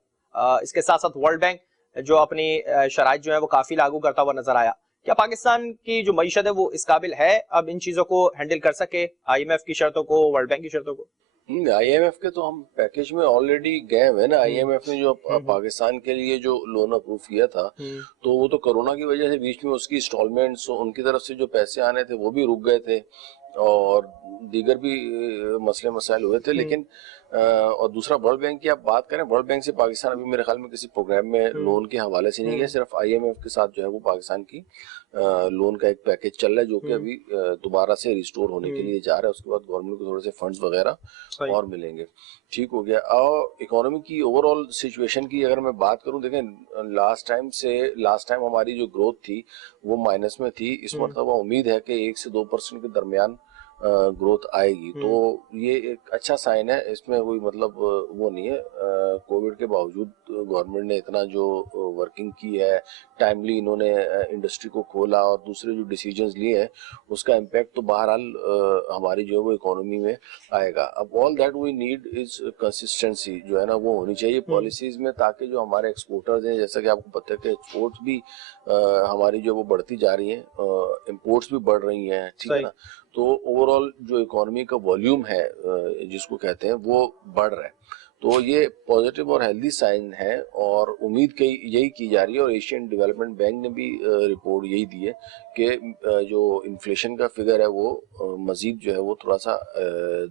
इसके साथ साथ वर्ल्ड बैंक जो अपनी शराइत जो है वो काफी लागू करता हुआ नजर आया। क्या पाकिस्तान की जो मईशत है वो इस काबिल है अब इन चीजों को हैंडल कर सके, आईएमएफ की शर्तों को, वर्ल्ड बैंक की शर्तों को? आईएमएफ के तो हम पैकेज में ऑलरेडी गए हुए ना। आईएमएफ ने जो पाकिस्तान के लिए जो लोन अप्रूव किया था, तो वो तो कोरोना की वजह से बीच में उसकी इंस्टॉलमेंट्स, उनकी तरफ से जो पैसे आने थे वो भी रुक गए थे, और दीगर भी मसले मसाइल हुए थे। लेकिन और दूसरा, वर्ल्ड बैंक की आप बात करें, वर्ल्ड बैंक से पाकिस्तान अभी मेरे ख्याल में किसी प्रोग्राम में लोन के हवाले से नहीं गया, सिर्फ आईएमएफ के साथ जो है वो पाकिस्तान की लोन का एक पैकेज चल रहा है, जो कि अभी दोबारा से रिस्टोर होने के लिए जा रहा है। उसके बाद गवर्नमेंट को थोड़े से फंड्स वगैरह और मिलेंगे, ठीक हो गया। और इकोनॉमी की ओवरऑल सिचुएशन की अगर मैं बात करूं, देखें लास्ट टाइम हमारी जो ग्रोथ थी वो माइनस में थी। इस मरतबा उम्मीद है कि 1 से 2% के दरमियान ग्रोथ आएगी, तो ये एक अच्छा साइन है। इसमें कोई मतलब वो नहीं है। कोविड के बावजूद गवर्नमेंट ने इतना जो वर्किंग की है, टाइमली इन्होंने इंडस्ट्री को खोला और दूसरे जो डिसीजंस लिए हैं, उसका इम्पैक्ट तो बहरहाल हमारी जो है वो इकोनॉमी में आएगा। अब all that we need is consistency जो है ना वो होनी चाहिए पॉलिसीज में, ताकि जो हमारे एक्सपोर्टर्स हैं, जैसा कि आपको पता है कि एक्सपोर्ट्स भी हमारी जो वो बढ़ती जा रही हैं, इम्पोर्ट्स भी बढ़ रही हैं, ठीक है ना। तो ओवरऑल जो इकोनॉमी का वॉल्यूम है जिसको कहते हैं वो बढ़ रहा है। तो ये पॉजिटिव और हेल्दी साइन है और उम्मीद यही की जा रही है। और एशियन डेवलपमेंट बैंक ने भी रिपोर्ट यही दी है कि जो इन्फ्लेशन का फिगर है वो मजीद जो है वो थोड़ा सा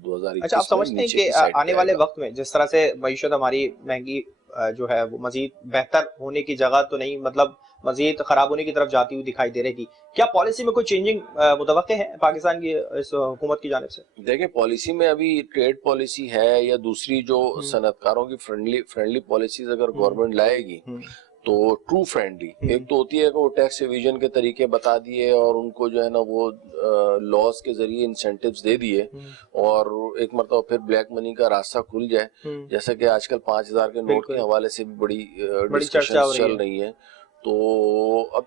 2021 अच्छा, आप समझते हैं कि आने वाले वक्त में जिस तरह से मईशत हमारी महंगी जो है वो मजीद बेहतर होने की जगह तो नहीं, मतलब मजीद खराब होने की तरफ जाती हुई दिखाई दे रही थी, क्या पॉलिसी में कोई चेंजिंग मुतवक्के है पाकिस्तान की इस हुकूमत की जानिब से? देखिए, पॉलिसी में अभी ट्रेड पॉलिसी है या दूसरी जो सनतकारों की फ्रेंडली पॉलिसीज अगर गवर्नमेंट लाएगी तो ट्रू फ्रेंडली, एक तो होती है कि वो टैक्स एविजन के तरीके बता दिए और उनको जो है ना वो लॉज के जरिए इंसेंटिव्स दे दिए और एक मरतबा फिर ब्लैक मनी का रास्ता खुल जाए, जैसा कि आजकल 5000 के नोट के हवाले से भी बड़ी डिस्कशन चल रही है। तो अब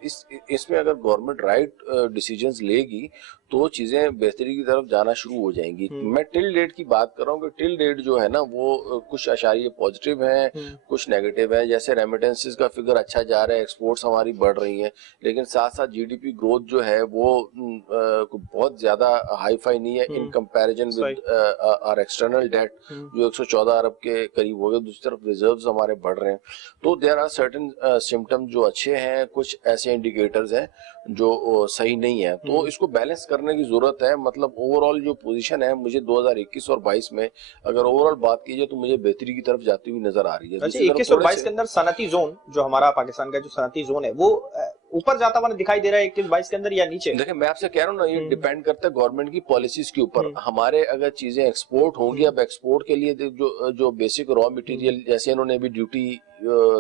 इसमें अगर गवर्नमेंट राइट डिसीजंस लेगी तो चीजें बेहतरी की तरफ जाना शुरू हो जाएंगी। मैं टिल डेट की बात कर रहा हूँ कि टिल डेट जो है ना वो कुछ अशारिये पॉजिटिव है, कुछ नेगेटिव है। जैसे रेमिटेंसेस का फिगर अच्छा जा रहा है, एक्सपोर्ट्स हमारी बढ़ रही हैं, लेकिन साथ साथ जीडीपी ग्रोथ जो है वो बहुत ज्यादा हाई फाई नहीं है in comparison with our external debt जो 114 अरब के करीब हो गए। दूसरी तरफ रिजर्व्स हमारे बढ़ रहे हैं। तो देयर आर सर्टेन सिम्टम जो अच्छे हैं, कुछ ऐसे इंडिकेटर्स हैं जो सही नहीं है। तो इसको बैलेंस करने की जरूरत है। मतलब ओवरऑल जो पोजीशन है मुझे 2021 और 22 में अगर ओवरऑल बात की जाए तो मुझे बेहतरी की तरफ जाती हुई नजर आ रही है। अच्छा, 21 और 22 के अंदर सनती जोन जो हमारा पाकिस्तान का जो सनती जोन है वो ऊपर जाता हुआ दिखाई दे रहा है 21-22 के अंदर या नीचे? देखिए, मैं आपसे कह रहा हूँ ना, ये डिपेंड करता है गवर्नमेंट की पॉलिसीज के ऊपर। हमारे अगर चीजें एक्सपोर्ट होंगी, अब एक्सपोर्ट के लिए जो बेसिक रॉ मटेरियल, जैसे इन्होंने भी ड्यूटी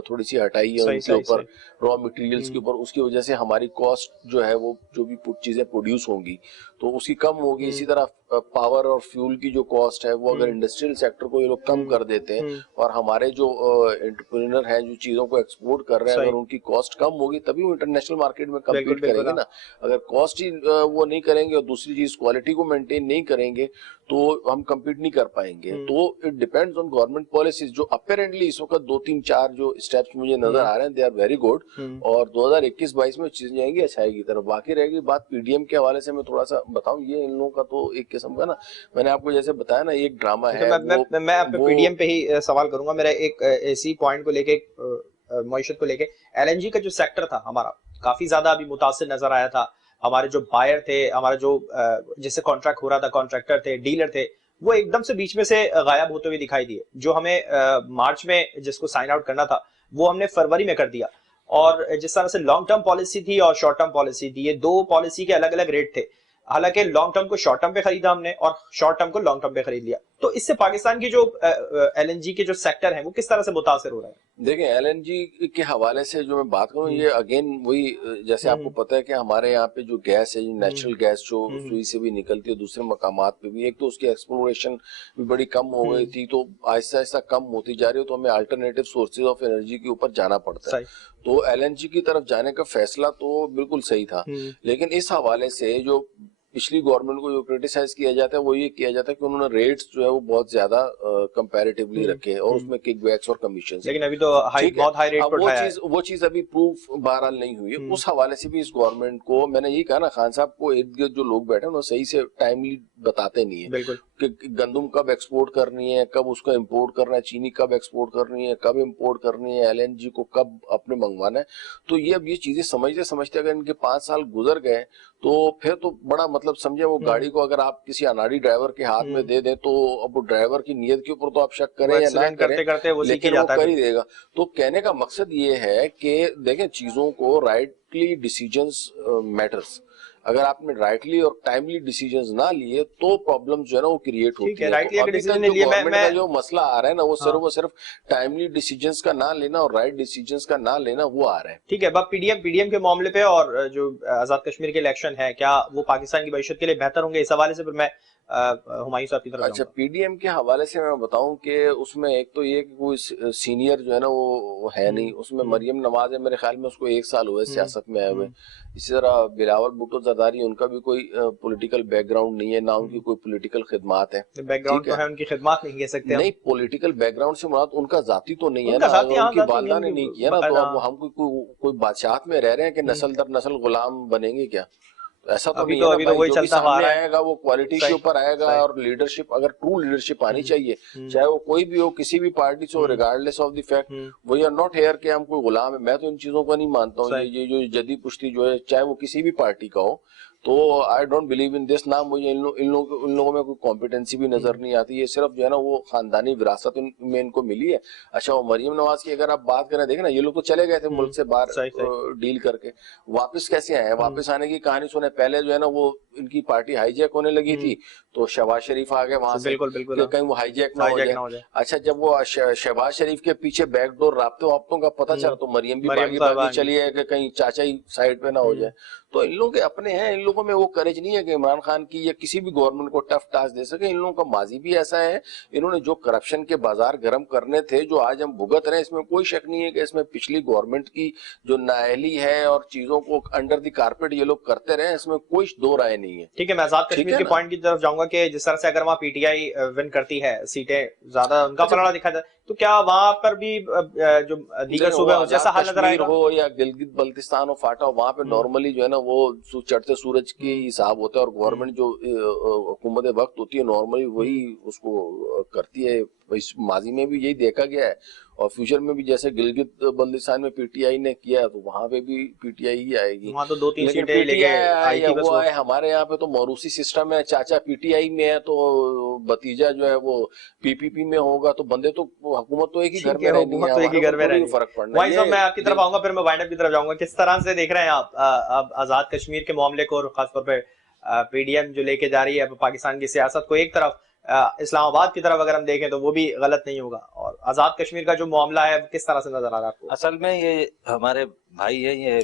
थोड़ी सी हटाई है उनके ऊपर रॉ मटेरियल्स के ऊपर, उसकी वजह से हमारी कॉस्ट जो है वो जो भी चीजें प्रोड्यूस होंगी तो उसकी कम होगी। इसी तरह पावर और फ्यूल की जो कॉस्ट है वो अगर इंडस्ट्रियल सेक्टर को ये लोग कम कर देते हैं और हमारे जो एंटरप्रेन्योर हैं जो चीजों को एक्सपोर्ट कर रहे हैं, अगर उनकी कॉस्ट कम होगी तभी वो इंटरनेशनल मार्केट में कम्पीट करेंगे ना। अगर कॉस्ट ही वो नहीं करेंगे और दूसरी चीज क्वालिटी को मेंटेन नहीं करेंगे तो हम कम्पीट नहीं कर पाएंगे। तो it depends on government policies जो अपेरेंटली इस वक्त 2-3-4 जो स्टेप्स मुझे नजर आ रहे हैं, दे आर वेरी गुड। और 2021-22 में चीजें जाएंगी अच्छाई की तरफ। बाकी रहेगी बात पीडीएम के हवाले से, मैं थोड़ा सा बताऊं, ये इन लोगों का तो एक किस्म का ना, मैंने आपको जैसे बताया ना, एक ड्रामा है। मैं आपको पीडीएम पे ही सवाल करूंगा। मेरा एक इसी पॉइंट को लेके, मईशत को लेके, एलएनजी का जो सेक्टर था हमारा काफी ज्यादा अभी मुतासिर नजर आया था। हमारे जो बायर थे, हमारा जो जिससे कॉन्ट्रैक्ट हो रहा था, कॉन्ट्रैक्टर थे, डीलर थे, वो एकदम से बीच में से गायब होते हुए दिखाई दिए। जो हमें मार्च में जिसको साइन आउट करना था वो हमने फरवरी में कर दिया। और जिस तरह से लॉन्ग टर्म पॉलिसी थी और शॉर्ट टर्म पॉलिसी थी, ये दो पॉलिसी के अलग अलग रेट थे। हालांकि लॉन्ग टर्म को शॉर्ट टर्म पे खरीदा हमने और शॉर्ट टर्म को लॉन्ग टर्म पे खरीद लिया। तो इससे पाकिस्तान की जो एलएनजी के जो सेक्टर है वो किस तरह से मुतासिर हो रहा है? देखिए, एलएनजी के हवाले से जो मैं बात करूं, ये अगेन वही, जैसे आपको पता है कि हमारे यहाँ पे जो गैस है, नेचुरल गैस जो सुई से भी निकलती है, दूसरे मकामात पे भी, एक तो उसकी एक्सप्लोरेशन भी बड़ी कम हो गई थी, तो आहिस्ता आहिस्ता कम होती जा रही है, तो हमें अल्टरनेटिव सोर्सेज ऑफ एनर्जी के ऊपर जाना पड़ता है। तो एलएनजी की तरफ जाने का फैसला तो बिल्कुल सही था। लेकिन इस हवाले से जो पिछली गवर्नमेंट को जो क्रिटिसाइज किया जाता है वो ये किया जाता है कि उन्होंने रेट्स जो है वो बहुत ज्यादा कंपैरेटिवली रखे और उसमें किकबैक्स और कमीशन। लेकिन अभी तो बहुत हाई रेट पर उठाया है। वो चीज अभी प्रूफ बहरहाल नहीं हुई है। उस हवाले से भी इस गवर्नमेंट को, मैंने यही कहा ना, खान साहब को इर्द गिर्द जो लोग बैठे हैं वो सही से टाइमली बताते नहीं है। बिल्कुल, कि गंदम कब एक्सपोर्ट करनी है, कब उसको इम्पोर्ट करना है, चीनी कब एक्सपोर्ट करनी है, कब इम्पोर्ट करनी है, एलएनजी को कब अपने मंगवाना है। तो ये अब ये चीजें समझते समझते अगर इनके 5 साल गुजर गए तो फिर तो बड़ा मतलब समझे, वो गाड़ी को अगर आप किसी अनाड़ी ड्राइवर के हाथ में दे दें तो अब वो ड्राइवर की नीयत के ऊपर तो आप शक करें या ना करें, करते वो लेकिन वो कर ही देगा। तो कहने का मकसद ये है कि देखें, चीजों को राइटली डिसीजंस मैटर्स। अगर आपने राइटली और टाइमली डिसीजंस ना लिए तो प्रॉब्लम जो है ना वो क्रिएट होती है। राइटली अगर डिसीजन नहीं लिया, मैं जो मसला आ रहा है ना वो सिर्फ टाइमली डिसीजंस का ना लेना और राइट डिसीजंस का ना लेना वो आ रहा है। ठीक है, अब पीडीएम के मामले पे और जो आजाद कश्मीर के इलेक्शन है, क्या वो पाकिस्तान की भविष्य के लिए बेहतर होंगे? इस हवाले से फिर मैं हुमायूं साहब की तरफ। अच्छा, पीडीएम के हवाले से मैं बताऊं कि उसमें एक तो ये कि कोई सीनियर जो है ना वो है नहीं उसमें। मरियम नवाज है, मेरे ख्याल में उसको 1 साल हुए सियासत में आए हुए। इसी तरह बिलावल भुट्टो जरदारी, उनका भी कोई पॉलिटिकल बैकग्राउंड नहीं है, ना उनकी कोई पॉलिटिकल खिदमात है। बैकग्राउंड तो है, उनकी खिदमत नहीं कह सकते नहीं, पॉलिटिकल बैकग्राउंड से मुराद उनका जाती तो नहीं है ना, उनकी वालदा ने नहीं किया ना, तो अब हम कोई बादशाहत में रह रहे हैं कि नस्ल दर नस्ल गुलाम बनेंगे क्या? ऐसा तो अभी नहीं तो है अभी ना तो भाई, वही जो भी चलता हुआ आ सामने रहा है। आएगा वो क्वालिटी के सही, ऊपर आएगा, सही। और लीडरशिप, अगर ट्रू लीडरशिप आनी चाहिए, चाहे वो कोई भी हो, किसी भी पार्टी से हो, regardless of the fact, we are not here कि हम कोई गुलाम है। मैं तो इन चीजों को नहीं मानता हूँ। ये जो जदी पुश्ती जो है, चाहे वो किसी भी पार्टी का हो, तो I don't believe in this. ना मुझे इन लोगों में कोई कॉम्पिटेंसी भी नजर नहीं आती। ये सिर्फ जो है ना वो खानदानी विरासत में इनको मिली है। अच्छा, वो मरियम नवाज की अगर आप बात करें, देखें ना, ये लोग तो चले गए थे मुल्क से बाहर डील करके, वापस कैसे आए? वापस आने की कहानी सुने। पहले जो है ना वो इनकी पार्टी हाईजैक होने लगी थी, तो शहबाज शरीफ आ गए वहां से, बिल्कुल कहीं वो हाईजैक ना हो जाए। अच्छा, जब वो शहबाज शरीफ के पीछे बैकडोर राब्तों का पता चला, तो मरियम भी भागी चली है कि कहीं चाचा ही साइड पे ना हो जाए। तो इन लोगों के अपने हैं, इन लोगों में वो करेज नहीं है कि इमरान खान की या किसी भी गवर्नमेंट को टफ टास्क दे सके। इन लोगों का माजी भी ऐसा है। इन्होंने जो करप्शन के बाजार गर्म करने थे, जो आज हम भुगत रहे हैं, इसमें कोई शक नहीं है कि इसमें पिछली गवर्नमेंट की जो नाअहली है और चीजों को अंडर द कारपेट ये लोग करते रहे, इसमें कोई दो राय नहीं है। ठीक है, मैं आजाद कश्मीर के पॉइंट की तरफ जाऊंगा कि जिस तरह से अगर वहाँ पीटीआई विन करती है, सीटें ज्यादा उनका पलड़ा दिखा जाए, तो क्या वहां पर भी जो दीगर सूबे जैसा हाल नजर आएगा? हो या गिलगित बल्तिस्तान हो, फाटा हो, वहां पे नॉर्मली जो है ना वो चढ़ते सूरज के हिसाब होता है, और गवर्नमेंट जो हुकूमत वक्त होती है नॉर्मली वही उसको करती है। इस माजी में भी यही देखा गया है, और फ्यूचर में भी जैसे गिलगित बल्तिस्तान में पीटीआई ने किया, तो वहां पे भी पीटीआई ही आएगी। वहां तो 2-3 सीटें लेके आई थी वो है। हमारे यहाँ पे तो मौरूसी सिस्टम है, चाचा पीटीआई में है तो भतीजा जो है वो पीपीपी में होगा, तो बंदे तो हुकूमत तो एक ही घर में रहनी है, तो एक ही घर में रहनी। फर्क पड़ना है। मैं आपकी तरफ आऊंगा, फिर मैं वाइंड अप की तरफ जाऊंगा। किस तरह से देख रहे हैं आप आजाद कश्मीर के मामले को, और खासतौर पे पीडीएम जो लेके जा रही है पाकिस्तान की सियासत को? एक तरफ इस्लामाबाद की तरफ अगर हम देखें तो वो भी गलत नहीं होगा, और आजाद कश्मीर का जो मामला है किस तरह से नजर आ रहा है आपको? असल में ये हमारे भाई है, ये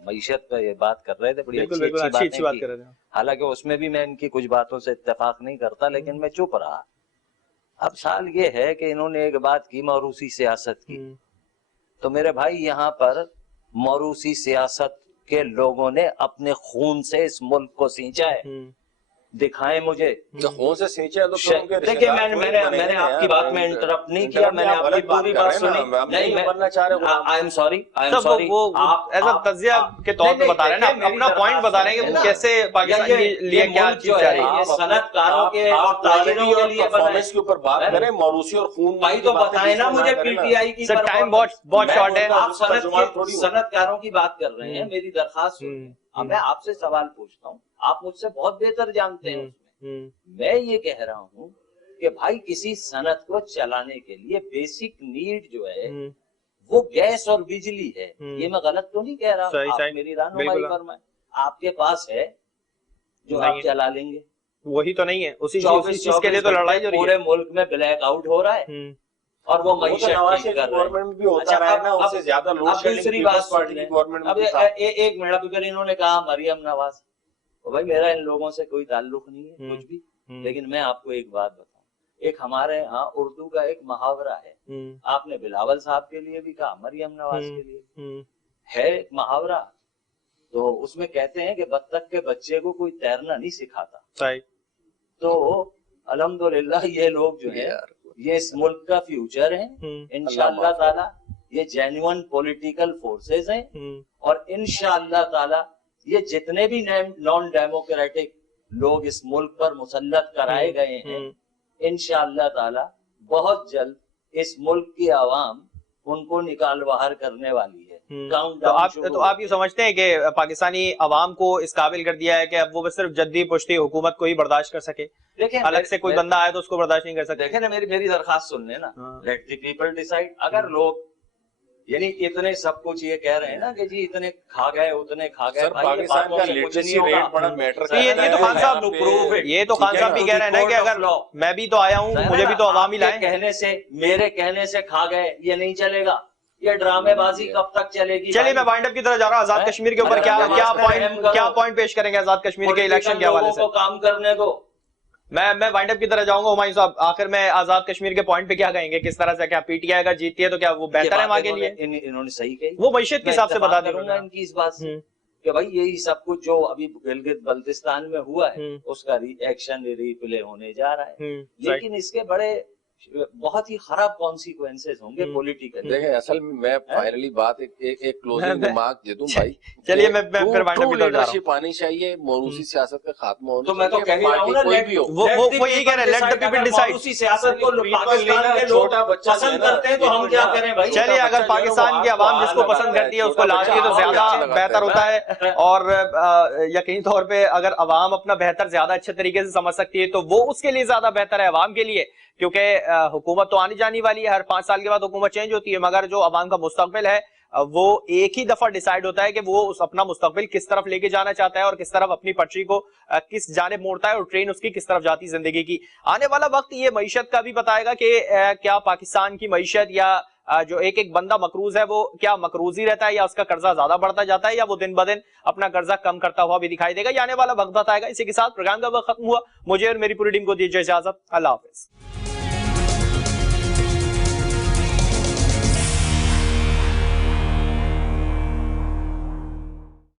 मईशत पे ये बात कर रहे थे, बड़ी अच्छी बात कर रहे थे। हालांकि उसमें भी मैं इनकी कुछ बातों से इत्तेफाक नहीं करता, लेकिन मैं चुप रहा। अब साल ये है कि इन्होंने एक बात की, मौरूसी सियासत की, तो मेरे भाई यहाँ पर मौरूसी सियासत के लोगों ने अपने खून से इस मुल्क को सींचा है। दिखाएं मुझे खून से सींचा तो देखिए, मैंने आपकी बात में इंटरप्ट नहीं किया, मैंने आपकी पूरी बात सुनी। नहीं, आई एम सॉरी वो ऐसा तजिया के तौर पे बता रहे हैं ना, अपना पॉइंट बता रहे हैं कि वो कैसे पाकिस्तान के लिए क्या चीज जा रही है। सनतकारों के और ताजिरों के लिए परफॉर्मेंस के ऊपर बात करें, मौरूसी और खून भाई तो बताए ना मुझे पीटीआई की। सर टाइम बहुत शॉर्ट है, आप सनतकारों की बात कर रहे हैं, मेरी दरखास्त सुनिए। मैं आपसे सवाल पूछता हूँ, आप मुझसे बहुत बेहतर जानते हैं उसमें। मैं ये कह रहा हूँ कि भाई किसी सनत को चलाने के लिए बेसिक नीड जो है वो गैस और बिजली है। ये मैं गलत तो नहीं कह रहा, आप मेरी रहनुमाई फरमाएं। आपके पास है जो आप चला लेंगे, वही तो नहीं है। उसी चीज के लिए तो लड़ाई हो रही है। पूरे मुल्क में ब्लैक आउट हो रहा है और वो मईशत ठीक कर रहे हैं। भी होता है ना, उससे ज्यादा लोड शेडिंग दूसरी बात गवर्नमेंट। अब एक मिनट, अगर इन्होंने कहा मरियम नवाज, तो भाई मेरा इन लोगों से कोई ताल्लुक नहीं है कुछ भी, लेकिन मैं आपको एक बात बताऊं, एक हमारे यहाँ उर्दू का एक मुहावरा है, आपने बिलावल साहब के लिए भी कहा, मरियम नवाज के लिए है एक मुहावरा, तो उसमें कहते हैं कि बत्तख के बच्चे को कोई तैरना नहीं सिखाता। तो अल्हम्दुलिल्लाह ये लोग जो है ये इस मुल्क का फ्यूचर है। इंशाअल्लाह ताला ये जेन्युइन पॉलिटिकल फोर्सेस हैं, और इंशाअल्लाह ताला ये जितने भी नॉन डेमोक्रेटिक लोग इस मुल्क पर मुसल्लत कराए गए हैं, इंशाअल्लाह ताला बहुत जल्द इस मुल्क की आवाम उनको निकाल बाहर करने वाली है। तो आप ये समझते हैं कि पाकिस्तानी अवाम को इस काबिल कर दिया है कि अब वो बस सिर्फ जद्दी पुश्ती हुकूमत को ही बर्दाश्त कर सके, अलग से कोई बंदा आए तो उसको बर्दाश्त नहीं कर सकते? देखें ना, मेरी दरखास्त सुन लेना, लेट द पीपल डिसाइड। अगर लोग यानी इतने सब कुछ ये कह रहे हैं ना कि जी इतने खा गए उतने खा गए, पाकिस्तान का लिटरेसी रेट बड़ा मैटर करता है। ये तो खान साहब भी कह रहे हैं ना कि अगर मैं भी तो आया हूँ, मुझे भी तो अवाम ही लाए। मेरे कहने से खा गए, ये नहीं चलेगा, ये ड्रामेबाजी कब तक चलेगी? चलिए मैं वाइंड अप की तरफ जा रहा हूँ। आजाद कश्मीर के ऊपर क्या पॉइंट पेश करेंगे आजाद कश्मीर के इलेक्शन के हवाले से? काम करने दो। मैं वाइंड अप की तरह जाऊंगा। हुमायूं साहब, आखिर में आजाद कश्मीर के पॉइंट पे क्या कहेंगे? किस तरह से, क्या पीटीआई अगर जीतती है तो क्या वो बेहतर है वहां के लिए? इन्होंने सही कही, वो मैशत के हिसाब से बता दूंगा इनकी इस बात से कि भाई यही सब कुछ जो अभी गिलगित बल्तिस्तान में हुआ है उसका रिएक्शन रिप्ले होने जा रहा है, लेकिन इसके बड़े बहुत ही खराब कॉन्सिक्वेंसेस होंगे पॉलिटिकल। देखें, असल में मैं फाइनली बात एक क्लोजिंग रिमार्क दे दूं भाई। चलिए मैं फिर वाइंड अप की तरफ जा रहा हूं। लीडरशिप आनी चाहिए, मोरूसी सियासत का खात्मा होना तो मैं तो चाहिए, कह ही रहा हूं ना, कोई भी हो। वो यही कह रहे हैं, लेट द पीपल डिसाइड। मोरूसी सियासत को पाकिस्तान के लोग पसंद करते हैं, तो हम क्या करें भाई। चलिए, अगर पाकिस्तान की आवाम जिसको पसंद करती है उसको लाजमी तो ज्यादा बेहतर होता है, और यकीनी तौर पे अगर अवाम अपना बेहतर ज्यादा अच्छे तरीके से समझ सकती है तो वो उसके लिए ज्यादा बेहतर है अवाम के लिए, क्योंकि हुकूमत तो आनी जानी वाली है, हर 5 साल के बाद हुकूमत चेंज होती है, मगर जो अवाम का मुस्तकबिल है वो एक ही दफा डिसाइड होता है कि वो उस अपना मुस्तकबिल किस तरफ लेके जाना चाहता है और किस तरफ अपनी पटरी को किस जानिब मोड़ता है और ट्रेन उसकी किस तरफ जाती है जिंदगी की। आने वाला वक्त ये मईशत का भी बताएगा कि क्या पाकिस्तान की मईशत या जो एक बंदा मकरूज है वो क्या मकरूज ही रहता है या उसका कर्जा ज्यादा बढ़ता जाता है या वो दिन ब दिन अपना कर्जा कम करता हुआ भी दिखाई देगा। ये आने वाला वक्त बताएगा। इसी के साथ प्रोग्राम का वक्त खत्म हुआ। मुझे और मेरी पूरी टीम को दीजिए इजाजत। अल्लाह हाफिज।